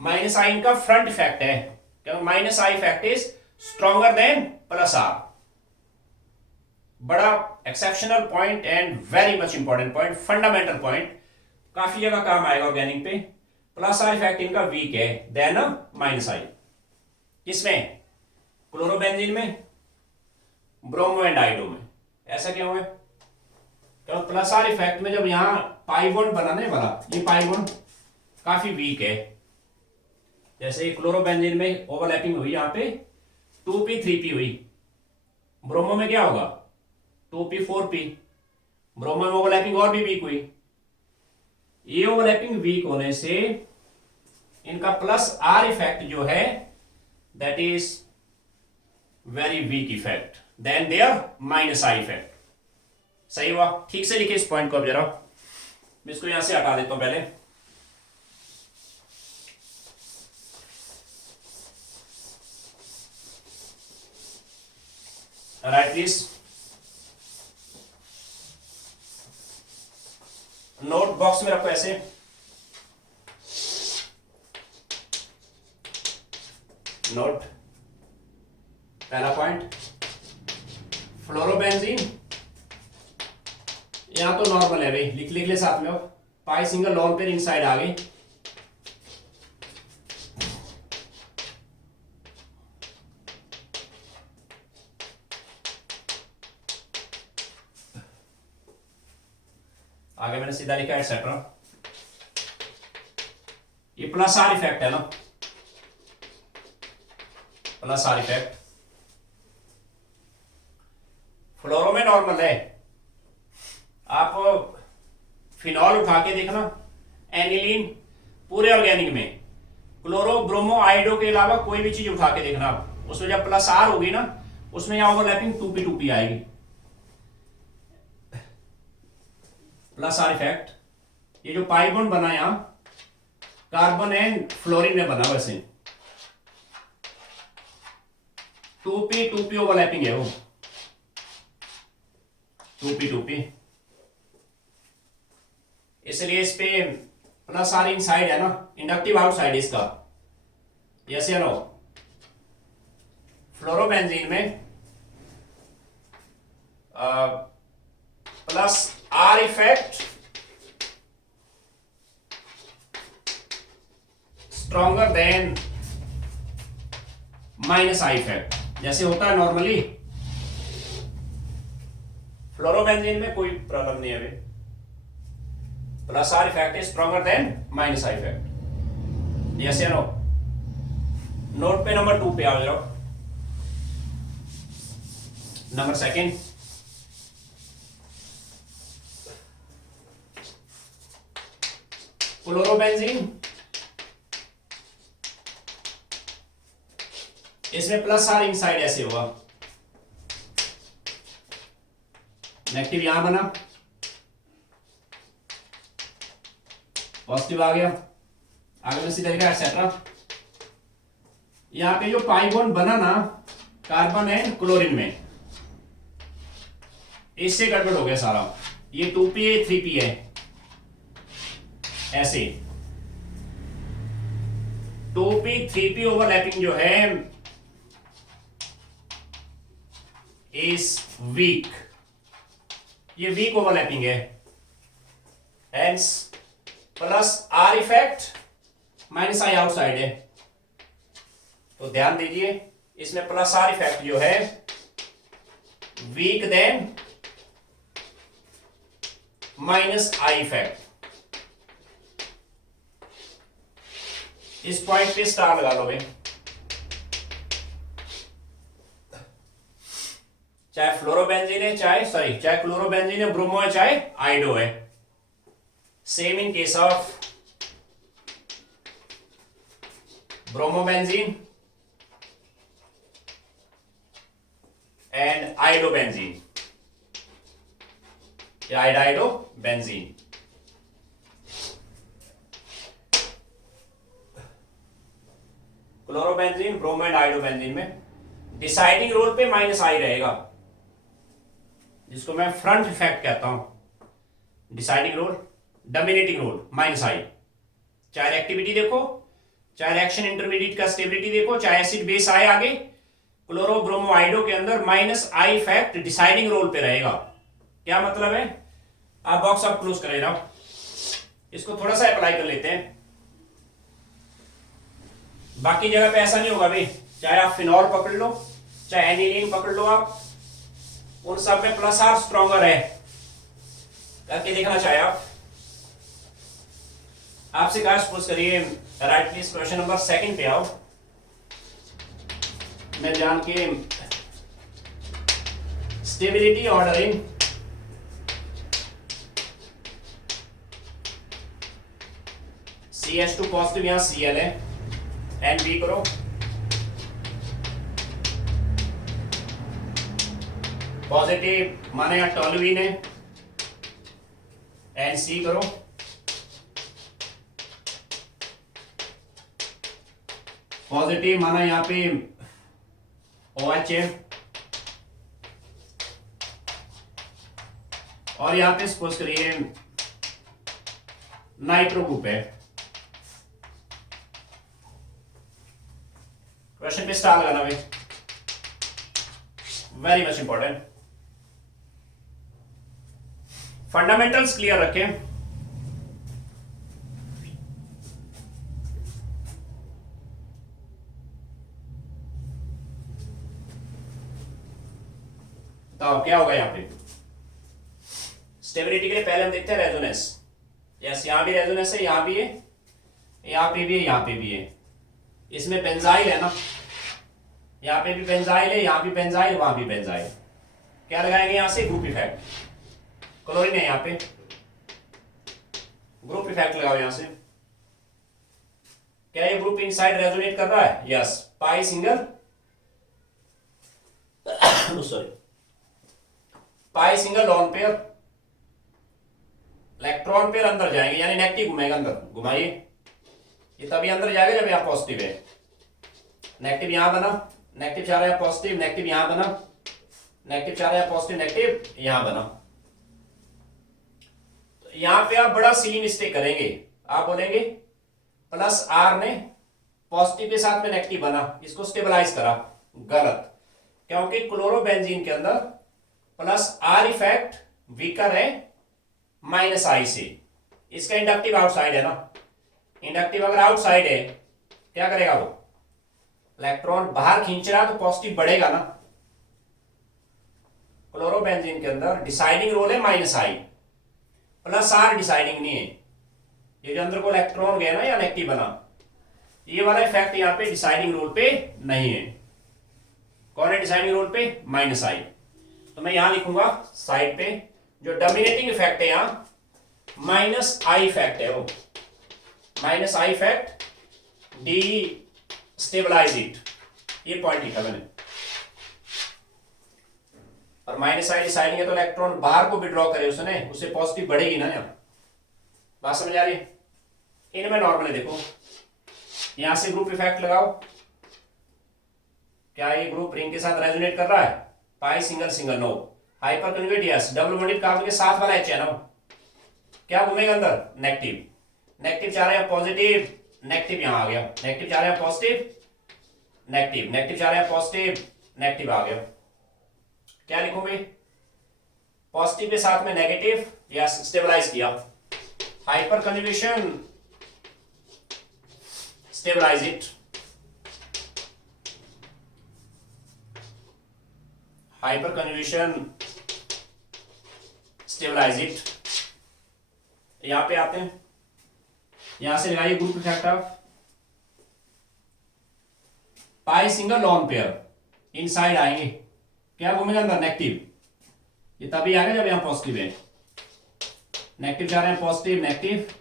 माइनस आई इनका फ्रंट इफेक्ट है, क्योंकि minus I effect is stronger than plus R. बड़ा exceptional point and very much important point, fundamental point, काफी जगह काम आएगा ऑर्गेनिक पे। प्लस आर इफेक्ट इनका वीक है देन माइनस आई। किसमें? क्लोरोबेंजीन में, ब्रोमो एंड आयोडो में। ऐसा क्यों है? क्योंकि प्लस आर इफेक्ट में जब यहां पाई बॉन्ड बनाने वाला, ये पाई बॉन्ड काफी वीक है। जैसे क्लोरोबेंजीन में ओवरलैपिंग हुई, यहां पे 2p 3p हुई, ब्रोमो में क्या होगा 2p 4p, ब्रोमो में ओवरलैपिंग और भी वीक हुई। ये ओवरलैपिंग वीक होने से इनका प्लस आर इफेक्ट जो है that is very weak effect than their minus I effect. सही हुआ? ठीक से लिखे इस पॉइंट को। अब जरा मैं इसको यहां से हटा देता हूं पहले। राइट प्लीज, नोट बॉक्स में रखो ऐसे। नोट, पहला पॉइंट फ्लोरोबेंजीन, यहां तो नॉर्मल है भाई, लिख ले साथ में। अब पाई सिंगल लॉन पेयर इनसाइड आ गई, आगे मैंने सीधा लिखा एटसेट्रा। ये प्लस आर इफेक्ट है ना, प्लस आर इफेक्ट। फ्लोरो में नॉर्मल है, आप फिनॉल उठा के देखना, एनिलीन पूरे ऑर्गेनिक में क्लोरो ब्रोमो आइडो के अलावा कोई भी चीज उठा के देखना आप, उसमें जब प्लस आर होगी ना उसमें यहां ओवरलैपिंग 2p आएगी, प्लस आर इफेक्ट। ये जो पाई बॉन्ड बना यहां कार्बन एंड फ्लोरीन में बना, वैसे 2p ओवरलैपिंग है वो, 2p इसलिए इस पे प्लस आर इनसाइड है ना, इंडक्टिव आउटसाइड इसका। यस या नो? फ्लोरोबेंजीन में plus R effect stronger than minus I effect, जैसे होता है नॉर्मली। फ्लोरोबेंजीन में कोई प्रॉब्लम नहीं है अभी, plus R effect is stronger than minus I effect. Yes या नो? नोट पे नंबर 2 पे आओ जरा, नंबर सेकंड। क्लोरोबेंजीन इसमें प्लस आर इनसाइड ऐसे हुआ, नेगेटिव यहां बना, पॉजिटिव आ गया, आगे में सीधा लिखा एटसेट्रा। यहां पे जो पाई बॉन्ड बना ना कार्बन एंड क्लोरीन में, इससे गड़बड़ हो गया सारा। ये 2p 3p है ऐसे, 2p 3p ओवरलैपिंग जो है इज वीक, ये वीक ओवरलैपिंग है, hence plus R effect minus I outside है। तो ध्यान दीजिए इसमें प्लस आर इफेक्ट जो है weak than minus I effect. इस पॉइंट पे स्टार लगा लो भाई, चाहे फ्लोरोबेंजीन है चाहे क्लोरोबेंजीन है, ब्रोमो है चाहे आइडो है। Same in case of bromobenzene and iodobenzene या आइडाइडोबेंजीन। क्लोरोबेंजीन, ब्रोमो एंड आइडोबेंजीन में डिसाइडिंग रोल पे माइनस आई रहेगा, जिसको मैं फ्रंट इफेक्ट कहता हूं। Deciding role, dominating role minus I, चाहे रिएक्टिविटी देखो, चाहे रिएक्शन इंटरमीडिएट का स्टेबिलिटी देखो, चाहे एसिड बेस आए आगे, क्लोरो ब्रोमो आइडो के अंदर minus I effect deciding role पे रहेगा। क्या मतलब है? आप बॉक्स आप क्लोज कर रहे, इसको थोड़ा सा अप्लाई कर लेते हैं। बाकी जगह पे ऐसा नहीं होगा भाई, चाहे आप फिनॉल पकड़ लो चाहे एनिलीन पकड़ लो, आप उन सब में प्लस आर स्ट्रॉन्गर है। करके देखना चाहे आप, आपसे कहा सपोज करिए राइट प्लीज क्वेश्चन नंबर 2 पे आओ। मैं जान के स्टेबिलिटी ऑर्डरिंग CH2 पॉजिटिव, यहां Cl है, NB करो, पॉजिटिव माने यहां टोल्यूइन है, NC करो, पॉजिटिव माना यहां पे OH है, और यहां पे सपोज करिए नाइट्रो ग्रुप है। क्वेश्चन पे स्टार लगाना भाई, very much important. Fundamentals clear रखें। बताओ क्या होगा यहां पे? स्टेबिलिटी के लिए पहले हम देखते हैं रेजोनेंस। यस, यहां भी रेजोनेंस है, यहां भी है, यहां पे भी है, यहां पे भी है। इसमें बेंजाइल है ना, यहां पे भी बेंजाइल है, यहां भी बेंजाइल, वहां भी बेंजाइल। क्या लगाएंगे यहां से? Group effect. क्लोरीन है यहां पे, ग्रुप इफेक्ट लगाओ यहां से। क्या ये ग्रुप इनसाइड रेजोनेट कर रहा है? Yes, pi single sorry, pi single lone pair, electron pair अंदर जाएंगे, यानी नेगेटिव घुमेगा अंदर। घुमाइए, ये तभी अंदर जाएगा जब यहां पॉजिटिव है। नेगेटिव यहां बना, नेगेटिव चाह रहा है पॉजिटिव, नेगेटिव यहां बना, नेगेटिव चाह रहा है पॉजिटिव, नेगेटिव यहां बना। तो यहां पे आप बड़ा सी मिस्टेक करेंगे, आप बोलेंगे प्लस आर ने पॉजिटिव के साथ में नेगेटिव बना, इसको स्टेबलाइज करा। गलत, क्योंकि क्लोरोबेंजीन के अंदर प्लस आर इफेक्ट वीकर है माइनस आई से। इसका इंडक्टिव आउटसाइड है ना, इंडक्टिव अगर आउटसाइड है क्या करेगा वो? इलेक्ट्रॉन बाहर खींच रहा तो पॉजिटिव बढ़ेगा ना। क्लोरोबेंजीन के अंदर डिसाइडिंग रोल है minus I, plus R deciding नहीं है। ये जो अंदर को इलेक्ट्रॉन गया ना या नेगेटिव बना, ये वाला इफेक्ट यहां पे डिसाइडिंग रोल पे नहीं है। कौन है डिसाइडिंग रोल पे? माइनस आई। तो मैं यहां लिखूंगा साइड पे, जो डोमिनेटिंग इफेक्ट है यहां माइनस आई इफेक्ट है, वो minus I effect destabilize it, ये पॉइंट लिखा मैंने। और माइनस आई डिसाइडिंग है तो इलेक्ट्रॉन बाहर को विड्रॉ करे उसने, उससे पॉजिटिव बढ़ेगी ना। यहां बात समझ आ रही है? इनमें नॉर्मल है, देखो यहां से ग्रुप इफेक्ट लगाओ। क्या ये ग्रुप रिंग के साथ रेजोनेट कर रहा है? Pi single single no, hyper conjugate yes, double bonded carbon के साथ वाला एच है ना, क्या घूमेगा अंदर? नेगेटिव। नेगेटिव चाह रहे हैं पॉजिटिव, नेगेटिव यहां आ गया, नेगेटिव चाह रहे हैं पॉजिटिव, नेगेटिव, नेगेटिव चाह रहे हैं पॉजिटिव, नेगेटिव आ गया। क्या लिखोगे? पॉजिटिव के साथ में नेगेटिव, यस, स्टेबलाइज किया। Hyper conjugation stabilise it, hyper conjugation stabilise it. यहां पे आते हैं, यहां से लगाइए group effect of pi single lone pair, inside आएंगे, क्या घूमेगा अंदर? नेगेटिव। ये तभी आएगा जब यहां पॉजिटिव है, नेगेटिव जा रहे हैं पॉजिटिव, नेगेटिव।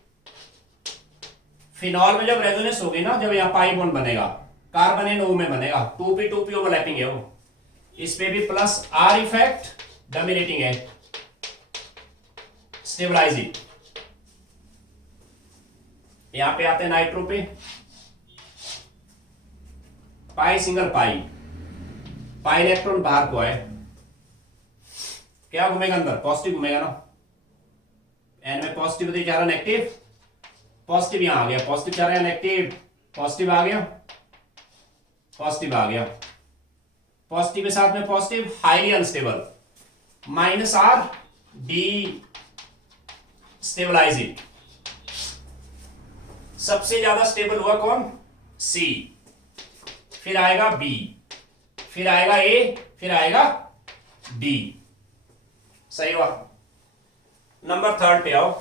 फिनॉल में जब रेजोनेंस होगी ना, जब यहां पाई बॉन्ड बनेगा, कार्बन एंड ओ में बनेगा, 2p ओवरलैपिंग है वो, इस पे भी प्लस आर इफेक्ट डोमिनेटिंग है, स्टेबलाइज इट। यहां पे आते हैं नाइट्रो पे, पाई सिंगल पाई, पाई इलेक्ट्रॉन बाहर को आए, क्या घूमेगा अंदर? पॉजिटिव घूमेगा ना। एन में पॉजिटिव जा रहा, नेगेटिव, पॉजिटिव यहां आ गया, पॉजिटिव जा रहा है, नेगेटिव, पॉजिटिव आ गया, पॉजिटिव आ गया, पॉजिटिव के साथ में positive, highly unstable, minus R destabilize it. सबसे ज्यादा स्टेबल हुआ कौन? सी, फिर आएगा बी, फिर आएगा ए, फिर आएगा डी। सही हुआ। नंबर 3 पे आओ,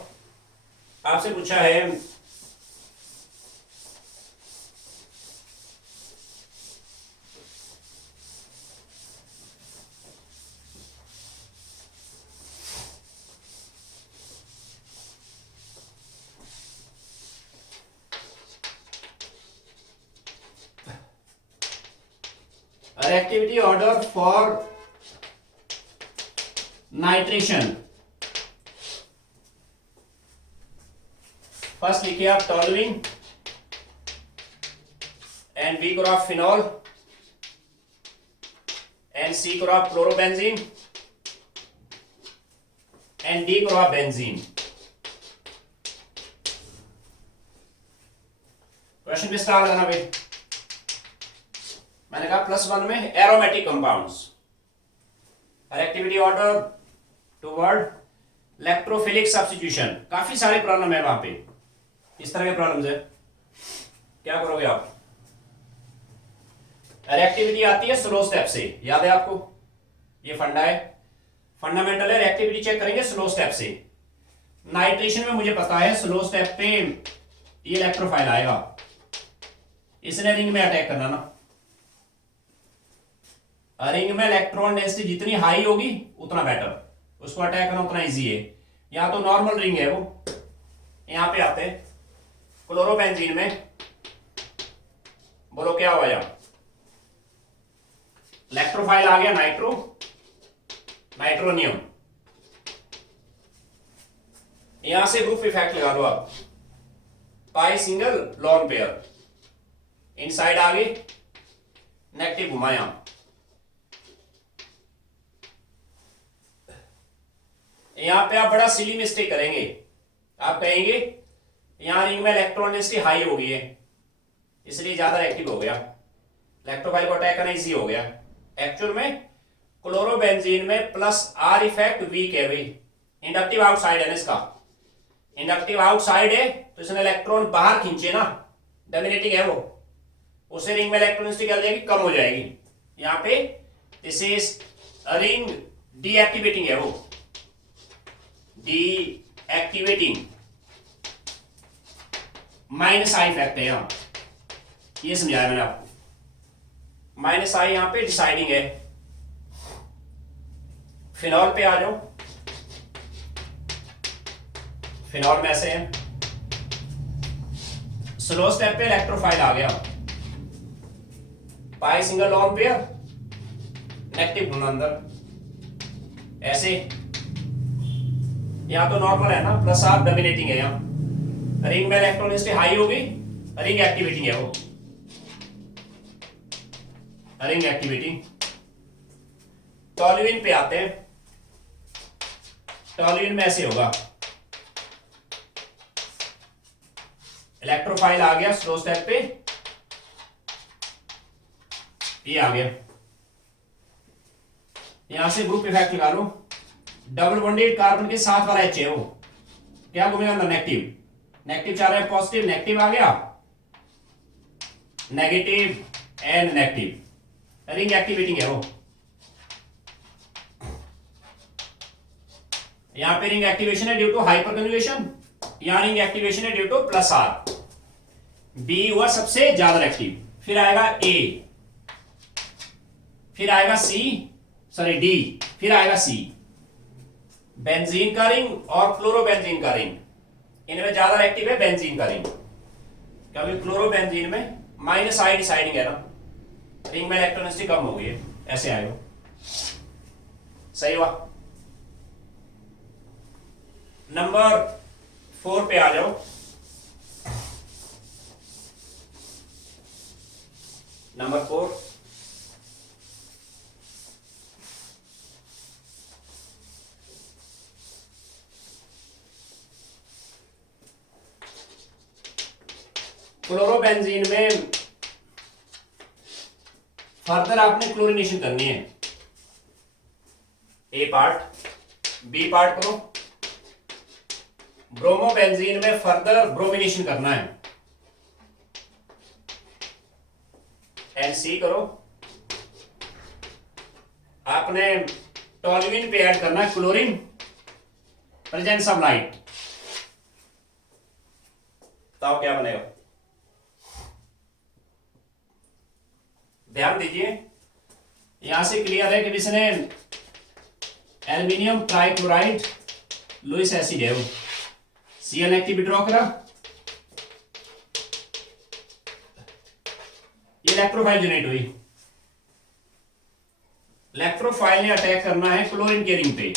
आपसे पूछा है reactivity order for nitration. First लिखिए आप टॉलुइन, एंड बी को आप फिनॉल, एंड सी को आप क्लोरोबेंजीन, एंड डी को आप बेंजीन। क्वेश्चन पे स्टार लगाना भाई। मैंने कहा +1 में aromatic compounds, reactivity order toward electrophilic substitution. काफी सारे प्रॉब्लम है वहां पे, इस तरह के प्रॉब्लम्स है। क्या करोगे आप? रिएक्टिविटी आती है स्लो स्टेप से, याद है आपको, ये फंडा है। फंडामेंटल है, रिएक्टिविटी चेक करेंगे स्लो स्टेप से। नाइट्रेशन में मुझे पता है स्लो स्टेप पे ये इलेक्ट्रोफाइल आएगा, इसने रिंग में अटैक करना ना। रिंग में इलेक्ट्रॉन डेंसिटी जितनी हाई होगी उतना बेटर, उसको अटैक करना उतना इजी है। यहां तो नॉर्मल रिंग है वो। यहां पे आते हैं क्लोरोबेंजीन में, बोलो क्या हुआ यहां? इलेक्ट्रोफाइल आ गया नाइट्रोनियम। यहां से ग्रुप इफेक्ट लगा लो आप, pi single lone pair, inside आ गई, नेगेटिव घुमाया। यहां पे आप बड़ा सिली मिस्टेक करेंगे, आप कहेंगे यहां रिंग में इलेक्ट्रॉन डेंसिटी हाई हो गई है इसलिए ज्यादा एक्टिव हो गया, इलेक्ट्रोफाइल को अटैक करना इजी हो गया। एक्चुअल में क्लोरोबेंजीन में प्लस आर इफेक्ट वीक है भाई, इंडक्टिव आउटसाइड है ना इसका, इंडक्टिव आउटसाइड है तो इसने इलेक्ट्रॉन बाहर खींचे ना, डोमिनेटिंग है वो, उसे रिंग में इलेक्ट्रॉन डेंसिटी क्या हो जाएगी, कम हो जाएगी। यहां पे दिस इज रिंग डीएक्टिवेटिंग है वो, डीएक्टिवेटिंग, माइनस आई इफेक्ट है यहां, ये समझाया मैंने आपको। माइनस आई यहां पे डिसाइडिंग है। फिनॉल पे आ जाओ, फिनॉल में ऐसे है, स्लो स्टेप पे इलेक्ट्रोफाइल आ गया, पाई सिंगल लॉन पेयर, नेगेटिव होना अंदर ऐसे। यहां तो नॉर्मल है ना, प्लस आर डोमिनेटिंग है, यहां रिंग में इलेक्ट्रॉन डेंसिटी हाई होगी, रिंग एक्टिवेटिंग है वो, रिंग एक्टिवेटिंग। टॉल्यूइन पे आते हैं, टॉल्यूइन में ऐसे होगा, इलेक्ट्रोफाइल आ गया स्लो स्टेप पे, ये आ गया। यहां से ग्रुप इफेक्ट लगा लो, डबल बॉन्डेड कार्बन के साथ वाला एच है वो, क्या घूमेगा अंदर, नेगेटिव, नेगेटिव चाह रहे हैं पॉजिटिव, नेगेटिव आ गया, negative and negative, ring activating है वो। यहां पे रिंग एक्टिवेशन है ड्यू टू हाइपर कन्जुगेशन, यहां रिंग एक्टिवेशन है due to plus R, B हुआ सबसे ज्यादा एक्टिव, फिर आएगा ए, फिर आएगा सी, सॉरी डी, फिर आएगा सी। बेंजीन का रिंग और क्लोरोबेंजीन का रिंग, इनमें ज्यादा एक्टिव है बेंजीन का रिंग, क्योंकि क्लोरोबेंजीन में माइनस आई डिसाइडिंग है ना, रिंग में इलेक्ट्रॉन डेंसिटी कम हो गई है, ऐसे आएगा। सही हुआ। नंबर 4 पे आ जाओ, नंबर 4, क्लोरोबेंजीन में फर्दर आपने क्लोरीनेशन करनी है, ए पार्ट, बी पार्ट करो। ब्रोमोबेंजीन में फर्दर ब्रोमिनेशन करना है, एंड सी करो। आपने टॉल्यूइन पे ऐड करना है क्लोरीन, प्रेजेंस ऑफ लाइट, तब क्या बनेगा, ध्यान दीजिए। यहां से क्लियर है कि इसने एल्यूमिनियम ट्राइक्लोराइड लुइस एसिड है वो, Cl एक्टिव ड्रॉ करा, ये इलेक्ट्रोफाइल जनरेट हुई, इलेक्ट्रोफाइल ने अटैक करना है क्लोरीन के रिंग पे,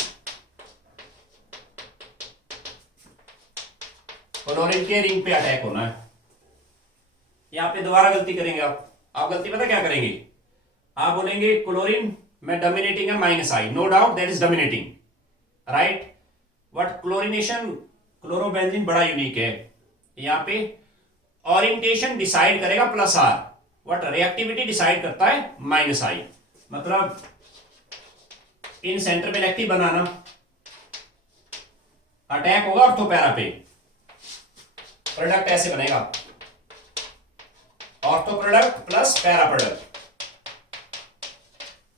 क्लोरीन के रिंग पे अटैक होना है। यहां पे दोबारा गलती करेंगे आप गलती पता क्या करेंगे, आप बोलेंगे क्लोरीन में डोमिनेटिंग है minus I, no doubt that is dominating, right, but chlorination chlorobenzene बड़ा यूनिक है, यहां पे ओरिएंटेशन डिसाइड करेगा plus R, but reactivity decide करता है माइनस आई। मतलब इन सेंटर पे इलेक्टिव बनाना, अटैक होगा ऑर्थोपैरा पे, प्रोडक्ट ऐसे बनेगा, ortho product plus para product,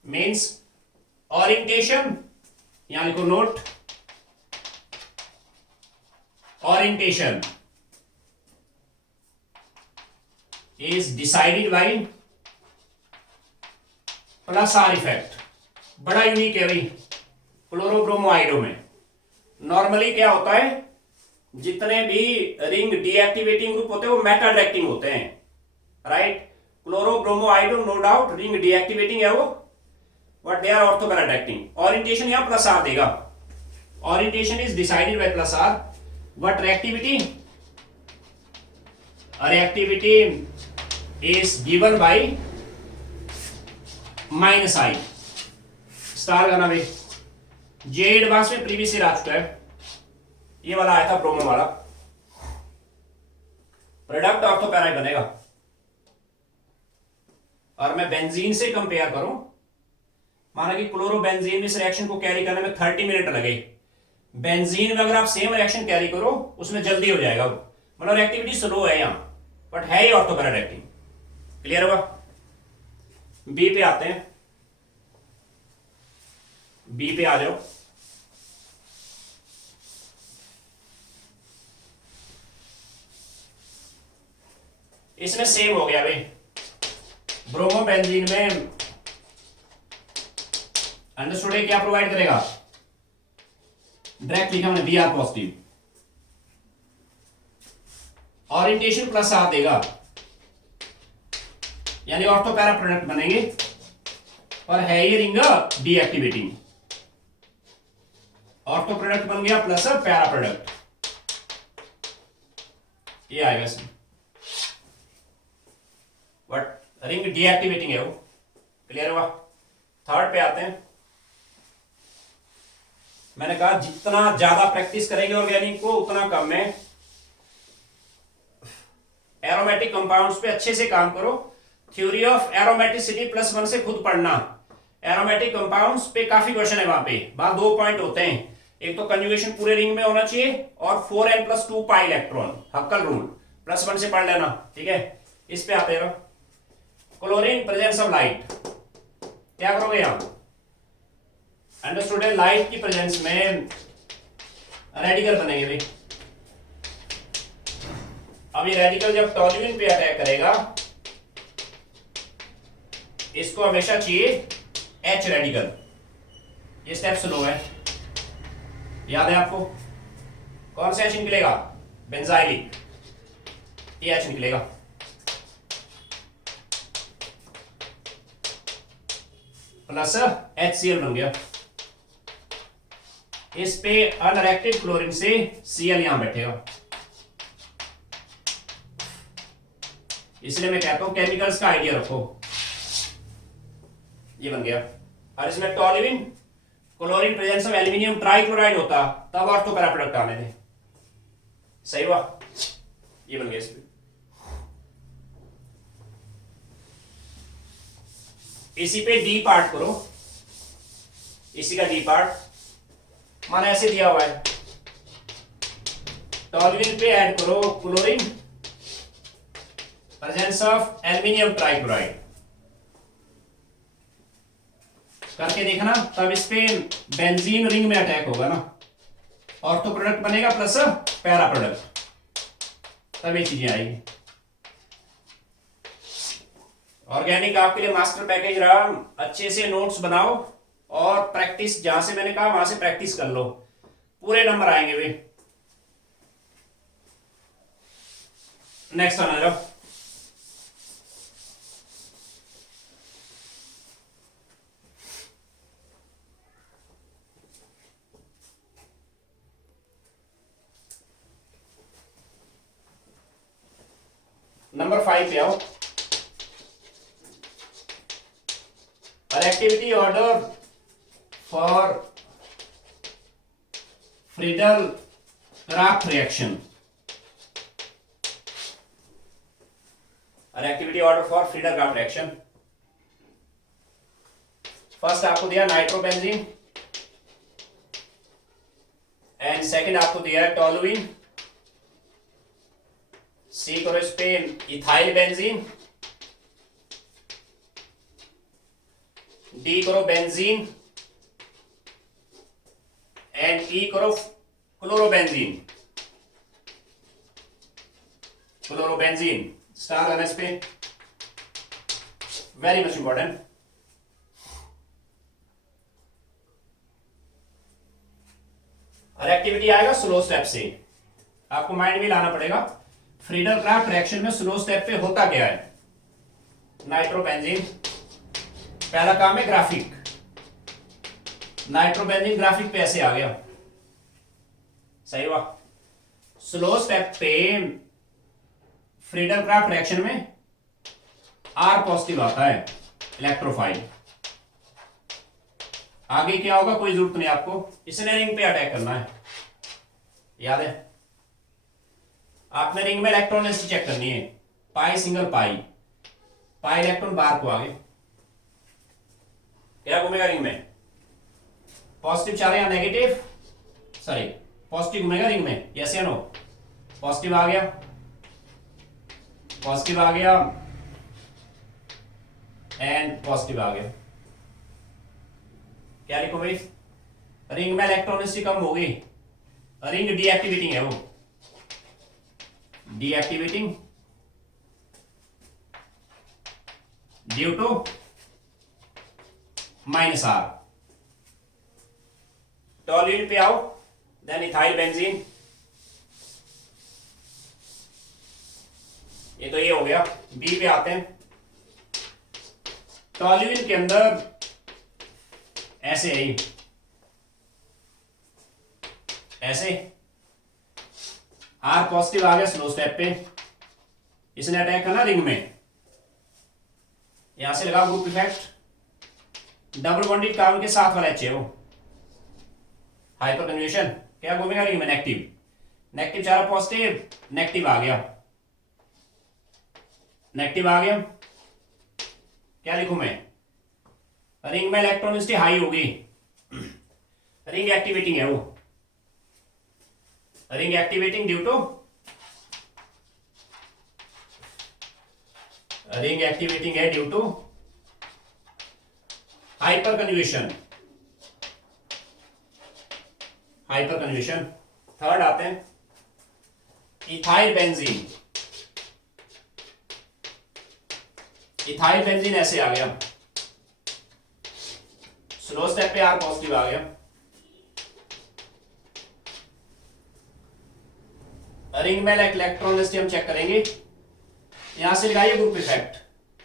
means orientation यहां लिखो note, orientation is decided by plus R effect. बड़ा यूनिक है भाई क्लोरोब्रोमोआइडो में। नॉर्मली क्या होता है, जितने भी रिंग डीएक्टिवेटिंग ग्रुप होते हैं वो मेटा डायरेक्टिंग होते हैं, right. Chlorobromoiodo no doubt ring deactivating है वो, but they are ortho para directing. Orientation यहां प्लस आर देगा, orientation is decided by plus R, but reactivity is given by minus I. Star का नाम है J advance में previous year आ चुका है, ये वाला आया था प्रोमो वाला। प्रोडक्ट ऑर्थो पैरा बनेगा। और मैं बेंजीन से कंपेयर करूं, माना कि क्लोरोबेंजीन इस रिएक्शन को कैरी करने में 30 मिनट लगे, बेंजीन में अगर आप सेम रिएक्शन कैरी करो उसमें जल्दी हो जाएगा। मतलब एक्टिविटी स्लो है यहां, बट है ही ऑर्थो पैरा डायरेक्टिंग। क्लियर होगा। बी पे आते हैं, बी पे आ जाओ। इसमें सेम हो गया भाई, ब्रोमोबेंजीन में अंडरस्टूड है क्या प्रोवाइड करेगा, डायरेक्ट लिखा मैंने B R positive, orientation plus R देगा, यानी ऑर्थो पैरा प्रोडक्ट बनेंगे। और है ये रिंग डीएक्टिवेटिंग, ऑर्थो प्रोडक्ट बन गया प्लस पैरा प्रोडक्ट, ये आएगा इसमें। बट रिंग डीएक्टिवेटिंग है वो। क्लियर हुआ। थर्ड पे आते हैं। मैंने कहा जितना ज्यादा प्रैक्टिस करेंगे ऑर्गेनिक को उतना कम है। एरोमेटिक कंपाउंड्स पे अच्छे से काम करो। थ्योरी ऑफ एरोमेटिसिटी +1 से खुद पढ़ना। एरोमेटिक कंपाउंड्स पे काफी क्वेश्चन है, वहां पे वहां 2 पॉइंट होते हैं। एक तो कंजुगेशन पूरे रिंग में होना चाहिए, और 4n+2 पाई इलेक्ट्रॉन, हक्कल रूल +1 से पढ़ लेना, ठीक है। इस पे आते हैं। क्लोरीन प्रेजेंस ऑफ लाइट, क्या करोगे यहां, अंडरस्टूड है। लाइट की प्रेजेंस में रेडिकल बनेंगे भाई। अब ये रेडिकल जब टॉल्यूइन पे अटैक करेगा, इसको हमेशा चाहिए H रेडिकल। ये स्टेप स्लो है, याद है आपको। कौन सा H निकलेगा, बेंजाइलिक, ये H निकलेगा। प्लस HCl बन गया। इस पे अनरिएक्टेड क्लोरीन से Cl यहां बैठेगा। इसलिए मैं कहता हूं केमिकल्स का आइडिया रखो। ये बन गया। और इसमें toluene chlorine presence of aluminium trichloride होता, तब ऑर्थो पैरा प्रोडक्ट आने थे। सही हुआ। ये बन गया। इसमें इसी पे डी पार्ट करो, इसी का डी पार्ट माना ऐसे दिया हुआ है। टॉल्यूइन पे ऐड करो chlorine presence of aluminium trichloride, करके देखना। तब इस पे बेंजीन रिंग में अटैक होगा ना, ऑर्थो प्रोडक्ट बनेगा प्लस पैरा प्रोडक्ट, तब ये चीजें आएगी। ऑर्गेनिक आपके लिए मास्टर पैकेज रहा। अच्छे से नोट्स बनाओ और प्रैक्टिस, जहां से मैंने कहा वहां से प्रैक्टिस कर लो, पूरे नंबर आएंगे वे। नेक्स्ट आना जाओ। नंबर 5 पे आओ। Activity order for Friedel-Crafts reaction. Activity order for Friedel-Crafts reaction. First आपको दिया नाइट्रोबेंजीन, एंड सेकंड आपको दिया है टॉलुइन। सी करो इस पे इथाइल बेंजीन, डी करो बेंजीन, एंड ई करो क्लोरोबेंजीन, क्लोरोबेंजीन स्टार एमएस पे, वेरी मच इंपॉर्टेंट। और एक्टिविटी आएगा स्लो स्टेप से, आपको माइंड में लाना पड़ेगा फ्रीडल क्राफ्ट रिएक्शन में स्लो स्टेप पे होता क्या है। नाइट्रोबेंजीन, पहला काम है ग्राफिक, नाइट्रोबेंजीन ग्राफिक पे ऐसे आ गया, सही हुआ। स्लो स्टेप पे फ्रीडल क्राफ्ट रिएक्शन में आर पॉजिटिव आता है, इलेक्ट्रोफाइल। आगे क्या होगा कोई जरूरत नहीं आपको, इसने रिंग पे अटैक करना है, याद है। आपने रिंग में इलेक्ट्रॉन डेंसिटी चेक करनी है, पाई सिंगल पाई, पाई इलेक्ट्रॉन बाहर को आगे, क्या घूमेगा रिंग में, पॉजिटिव चार्ज या नेगेटिव, सॉरी पॉजिटिव घूमेगा रिंग में, यस या नो। पॉजिटिव आ गया, पॉजिटिव आ गया एंड पॉजिटिव आ गया, क्या लिखो भाई, रिंग में इलेक्ट्रॉन डेंसिटी कम होगी, रिंग डीएक्टिवेटिंग है वो, deactivating due to minus R. Toluene पे आओ, देन इथाइल बेंजीन, ये तो ये हो गया। बी पे आते हैं, टॉल्यूइन के अंदर ऐसे है, ऐसे आर पॉजिटिव आ गया स्लो स्टेप पे, इसने अटैक करना रिंग में, यहां से लगा group effect, double bonded carbon के साथ वाला एच है वो, हाइपर कन्वेशन, क्या घूमेगा रिंग में, नेगेटिव, नेगेटिव चारा पॉजिटिव, नेगेटिव आ गया, नेगेटिव आ गया, क्या लिखूं मैं, रिंग में इलेक्ट्रॉन डेंसिटी हाई होगी, रिंग एक्टिवेटिंग है वो, ring activating due to, ring activating है due to hyperconjugation, hyperconjugation. Third आते हैं इथाइल बेंजीन, इथाइल बेंजीन ऐसे आ गया, स्लो स्टेप पे आर पॉजिटिव आ गया, रिंग में इलेक्ट्रॉन डेंसिटी हम चेक करेंगे, यहां से लगाइए group effect,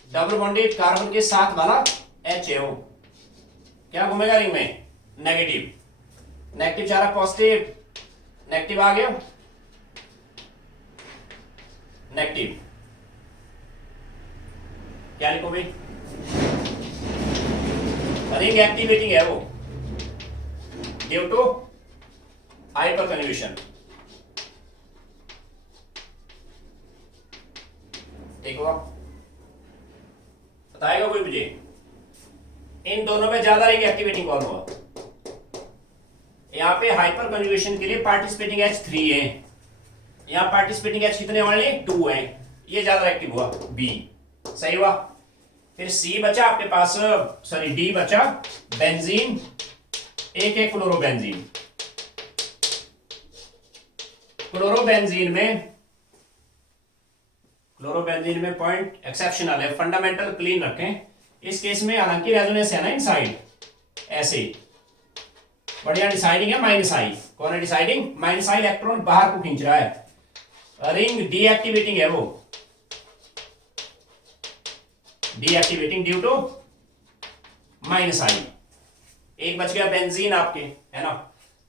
double bonded carbon के साथ वाला एच है वो, क्या घूमेगा रिंग में, नेगेटिव, नेगेटिव चारा पॉजिटिव, नेगेटिव आ गया, नेगेटिव, क्या लिखो भाई, रिंग एक्टिवेटिंग है वो ड्यू टू हाइपर कन्वेशन, ठीक हुआ। बताएगा कोई मुझे इन दोनों में ज्यादा रिंग एक्टिवेटिंग कौन हुआ, यहां पे हाइपर कन्वेशन के लिए पार्टिसिपेटिंग एच 3 है, यहां पार्टिसिपेटिंग एच कितने वाले 2 है, ये ज्यादा एक्टिव हुआ, बी, सही हुआ। फिर सी बचा आपके पास, सॉरी डी बचा, बेंजीन, एक एक क्लोरोबेंजीन, क्लोरोबेंजीन में पॉइंट एक्सेप्शनल है, फंडामेंटल क्लीन रखें, इस केस में हालांकि रेजोनेंस है ना इनसाइड, ऐसे बढ़िया डिसाइडिंग है माइनस आई, कौन है डिसाइडिंग, माइनस आई इलेक्ट्रॉन बाहर को खींच रहा है, रिंग डीएक्टिवेटिंग है वो, डीएक्टिवेटिंग ड्यू टू माइनस आई, एक बच गया बेंजीन आपके, है ना,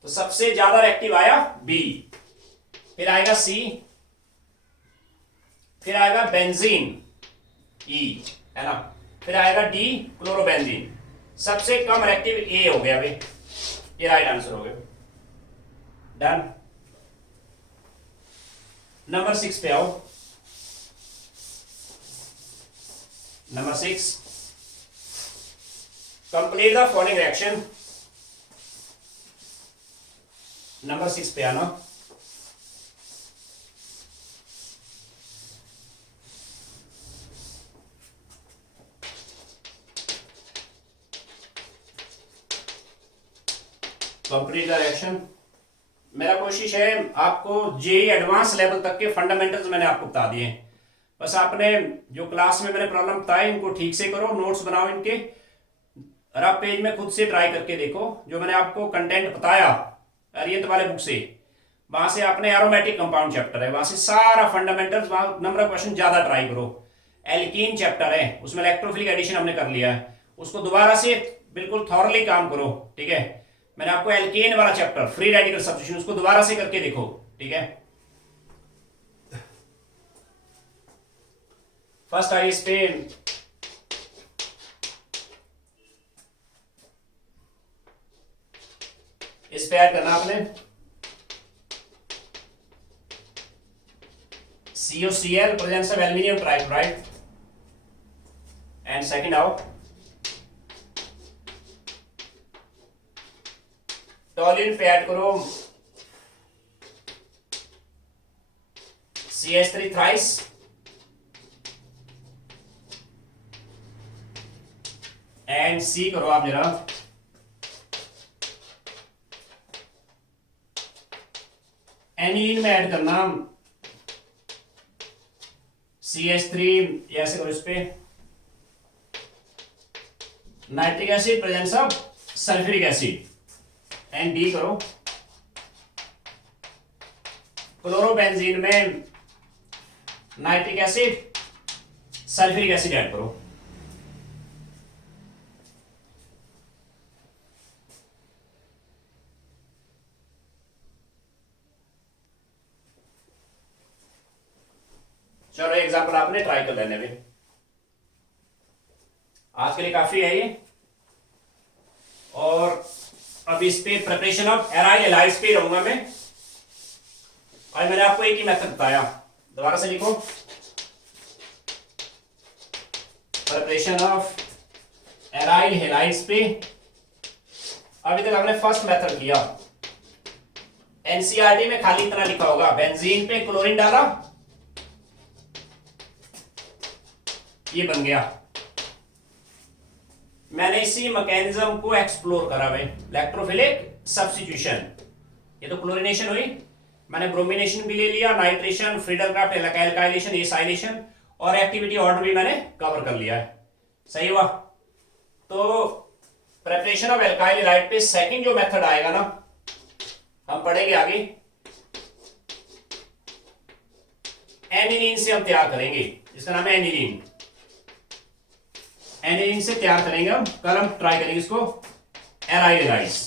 तो सबसे ज्यादा एक्टिव आया बी, फिर आएगा सी, फिर आएगा बेंजीन ई, है ना, फिर आएगा डी क्लोरोबेंजीन, सबसे कम एक्टिव ए हो गया भाई, ये राइट आंसर हो गया, डन। नंबर 6 पे आओ, number 6, complete the following reaction, number 6 पे आना, कंप्लीट द रिएक्शन। मेरा कोशिश है आपको जेई एडवांस लेवल तक के फंडामेंटल्स मैंने आपको बता दिए हैं। बस आपने जो क्लास में मैंने प्रॉब्लम बताई इनको ठीक से करो, नोट्स बनाओ इनके, और आप पेज में खुद से ट्राई करके देखो। जो मैंने आपको कंटेंट बताया अरियंत वाले बुक से, वहां से आपने एरोमेटिक कंपाउंड चैप्टर है, वहां से सारा फंडामेंटल्स, वहां नंबर ऑफ क्वेश्चन ज्यादा ट्राई करो। एल्कीन चैप्टर है, उसमें इलेक्ट्रोफिलिक एडिशन हमने कर लिया है, उसको दोबारा से बिल्कुल थॉरली काम करो। ठीक है, मैंने आपको एल्केन वाला चैप्टर फ्री रेडिकल सब्स्टिट्यूशन उसको दोबारा से करके देखो। ठीक है, फर्स्ट आई इस पे ऐड करना आपने CuCl presence of aluminium trichloride, and second आओ टॉलिन पे ऐड करो CH3 थ्राइस, एंड सी करो आप जरा एनिलीन में ऐड करना CH3, ऐसे करो इस पे nitric acid presence of sulphuric acid, and D करो क्लोरोबेंजीन में nitric acid sulphuric acid add करो। चलो एग्जांपल आपने ट्राई कर लेने में, आज के लिए काफी है ये। और अब इस पे प्रिपरेशन ऑफ एराइल एलाइड्स पे रहूंगा मैं, और मैंने आपको एक ही मेथड बताया, दोबारा से लिखो प्रिपरेशन ऑफ एराइल हैलाइड्स पे। अभी तक हमने फर्स्ट मेथड किया, एनसीईआरटी में खाली इतना लिखा होगा, बेंजीन पे क्लोरीन डाला, ये बन गया। मैंने इसी मैकेनिज्म को एक्सप्लोर करा भाई, इलेक्ट्रोफिलिक सब्स्टिट्यूशन, ये तो क्लोरीनेशन हुई, मैंने ब्रोमिनेशन भी ले लिया, नाइट्रेशन, फ्रीडलक्राफ्ट एल्काइलेशन, एसाइलेशन, और एक्टिविटी ऑर्डर भी मैंने कवर कर लिया है। सही हुआ। तो प्रिपरेशन ऑफ एल्काइल हैलाइड पे सेकंड जो मेथड आएगा ना, हम पढ़ेंगे आगे, एनिलीन से हम तैयार करेंगे, जिसका नाम है एनिलीन। एनिलीन से तैयार करेंगे हम, कल हम ट्राई करेंगे इसको aryl halides.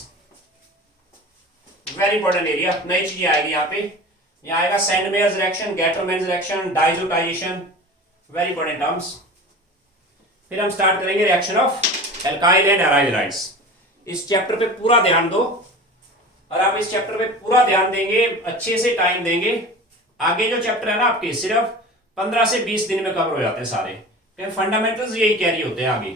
Very important area, नई चीजें आएगी यहाँ पे। यहाँ आएगा Sandmeyer's reaction, Gattermann's reaction, diazotization, very important terms. फिर हम स्टार्ट करेंगे reaction of alkyl and aryl halides. इस चैप्टर पे पूरा ध्यान दो, और आप इस चैप्टर पे पूरा ध्यान देंगे, अच्छे से टाइम देंगे, आगे जो चैप्टर है ना आपके सिर्फ 15 से 20 दिन में कवर हो जाते हैं सारे, क्योंकि फंडामेंटल्स यही कैरी होते हैं आगे।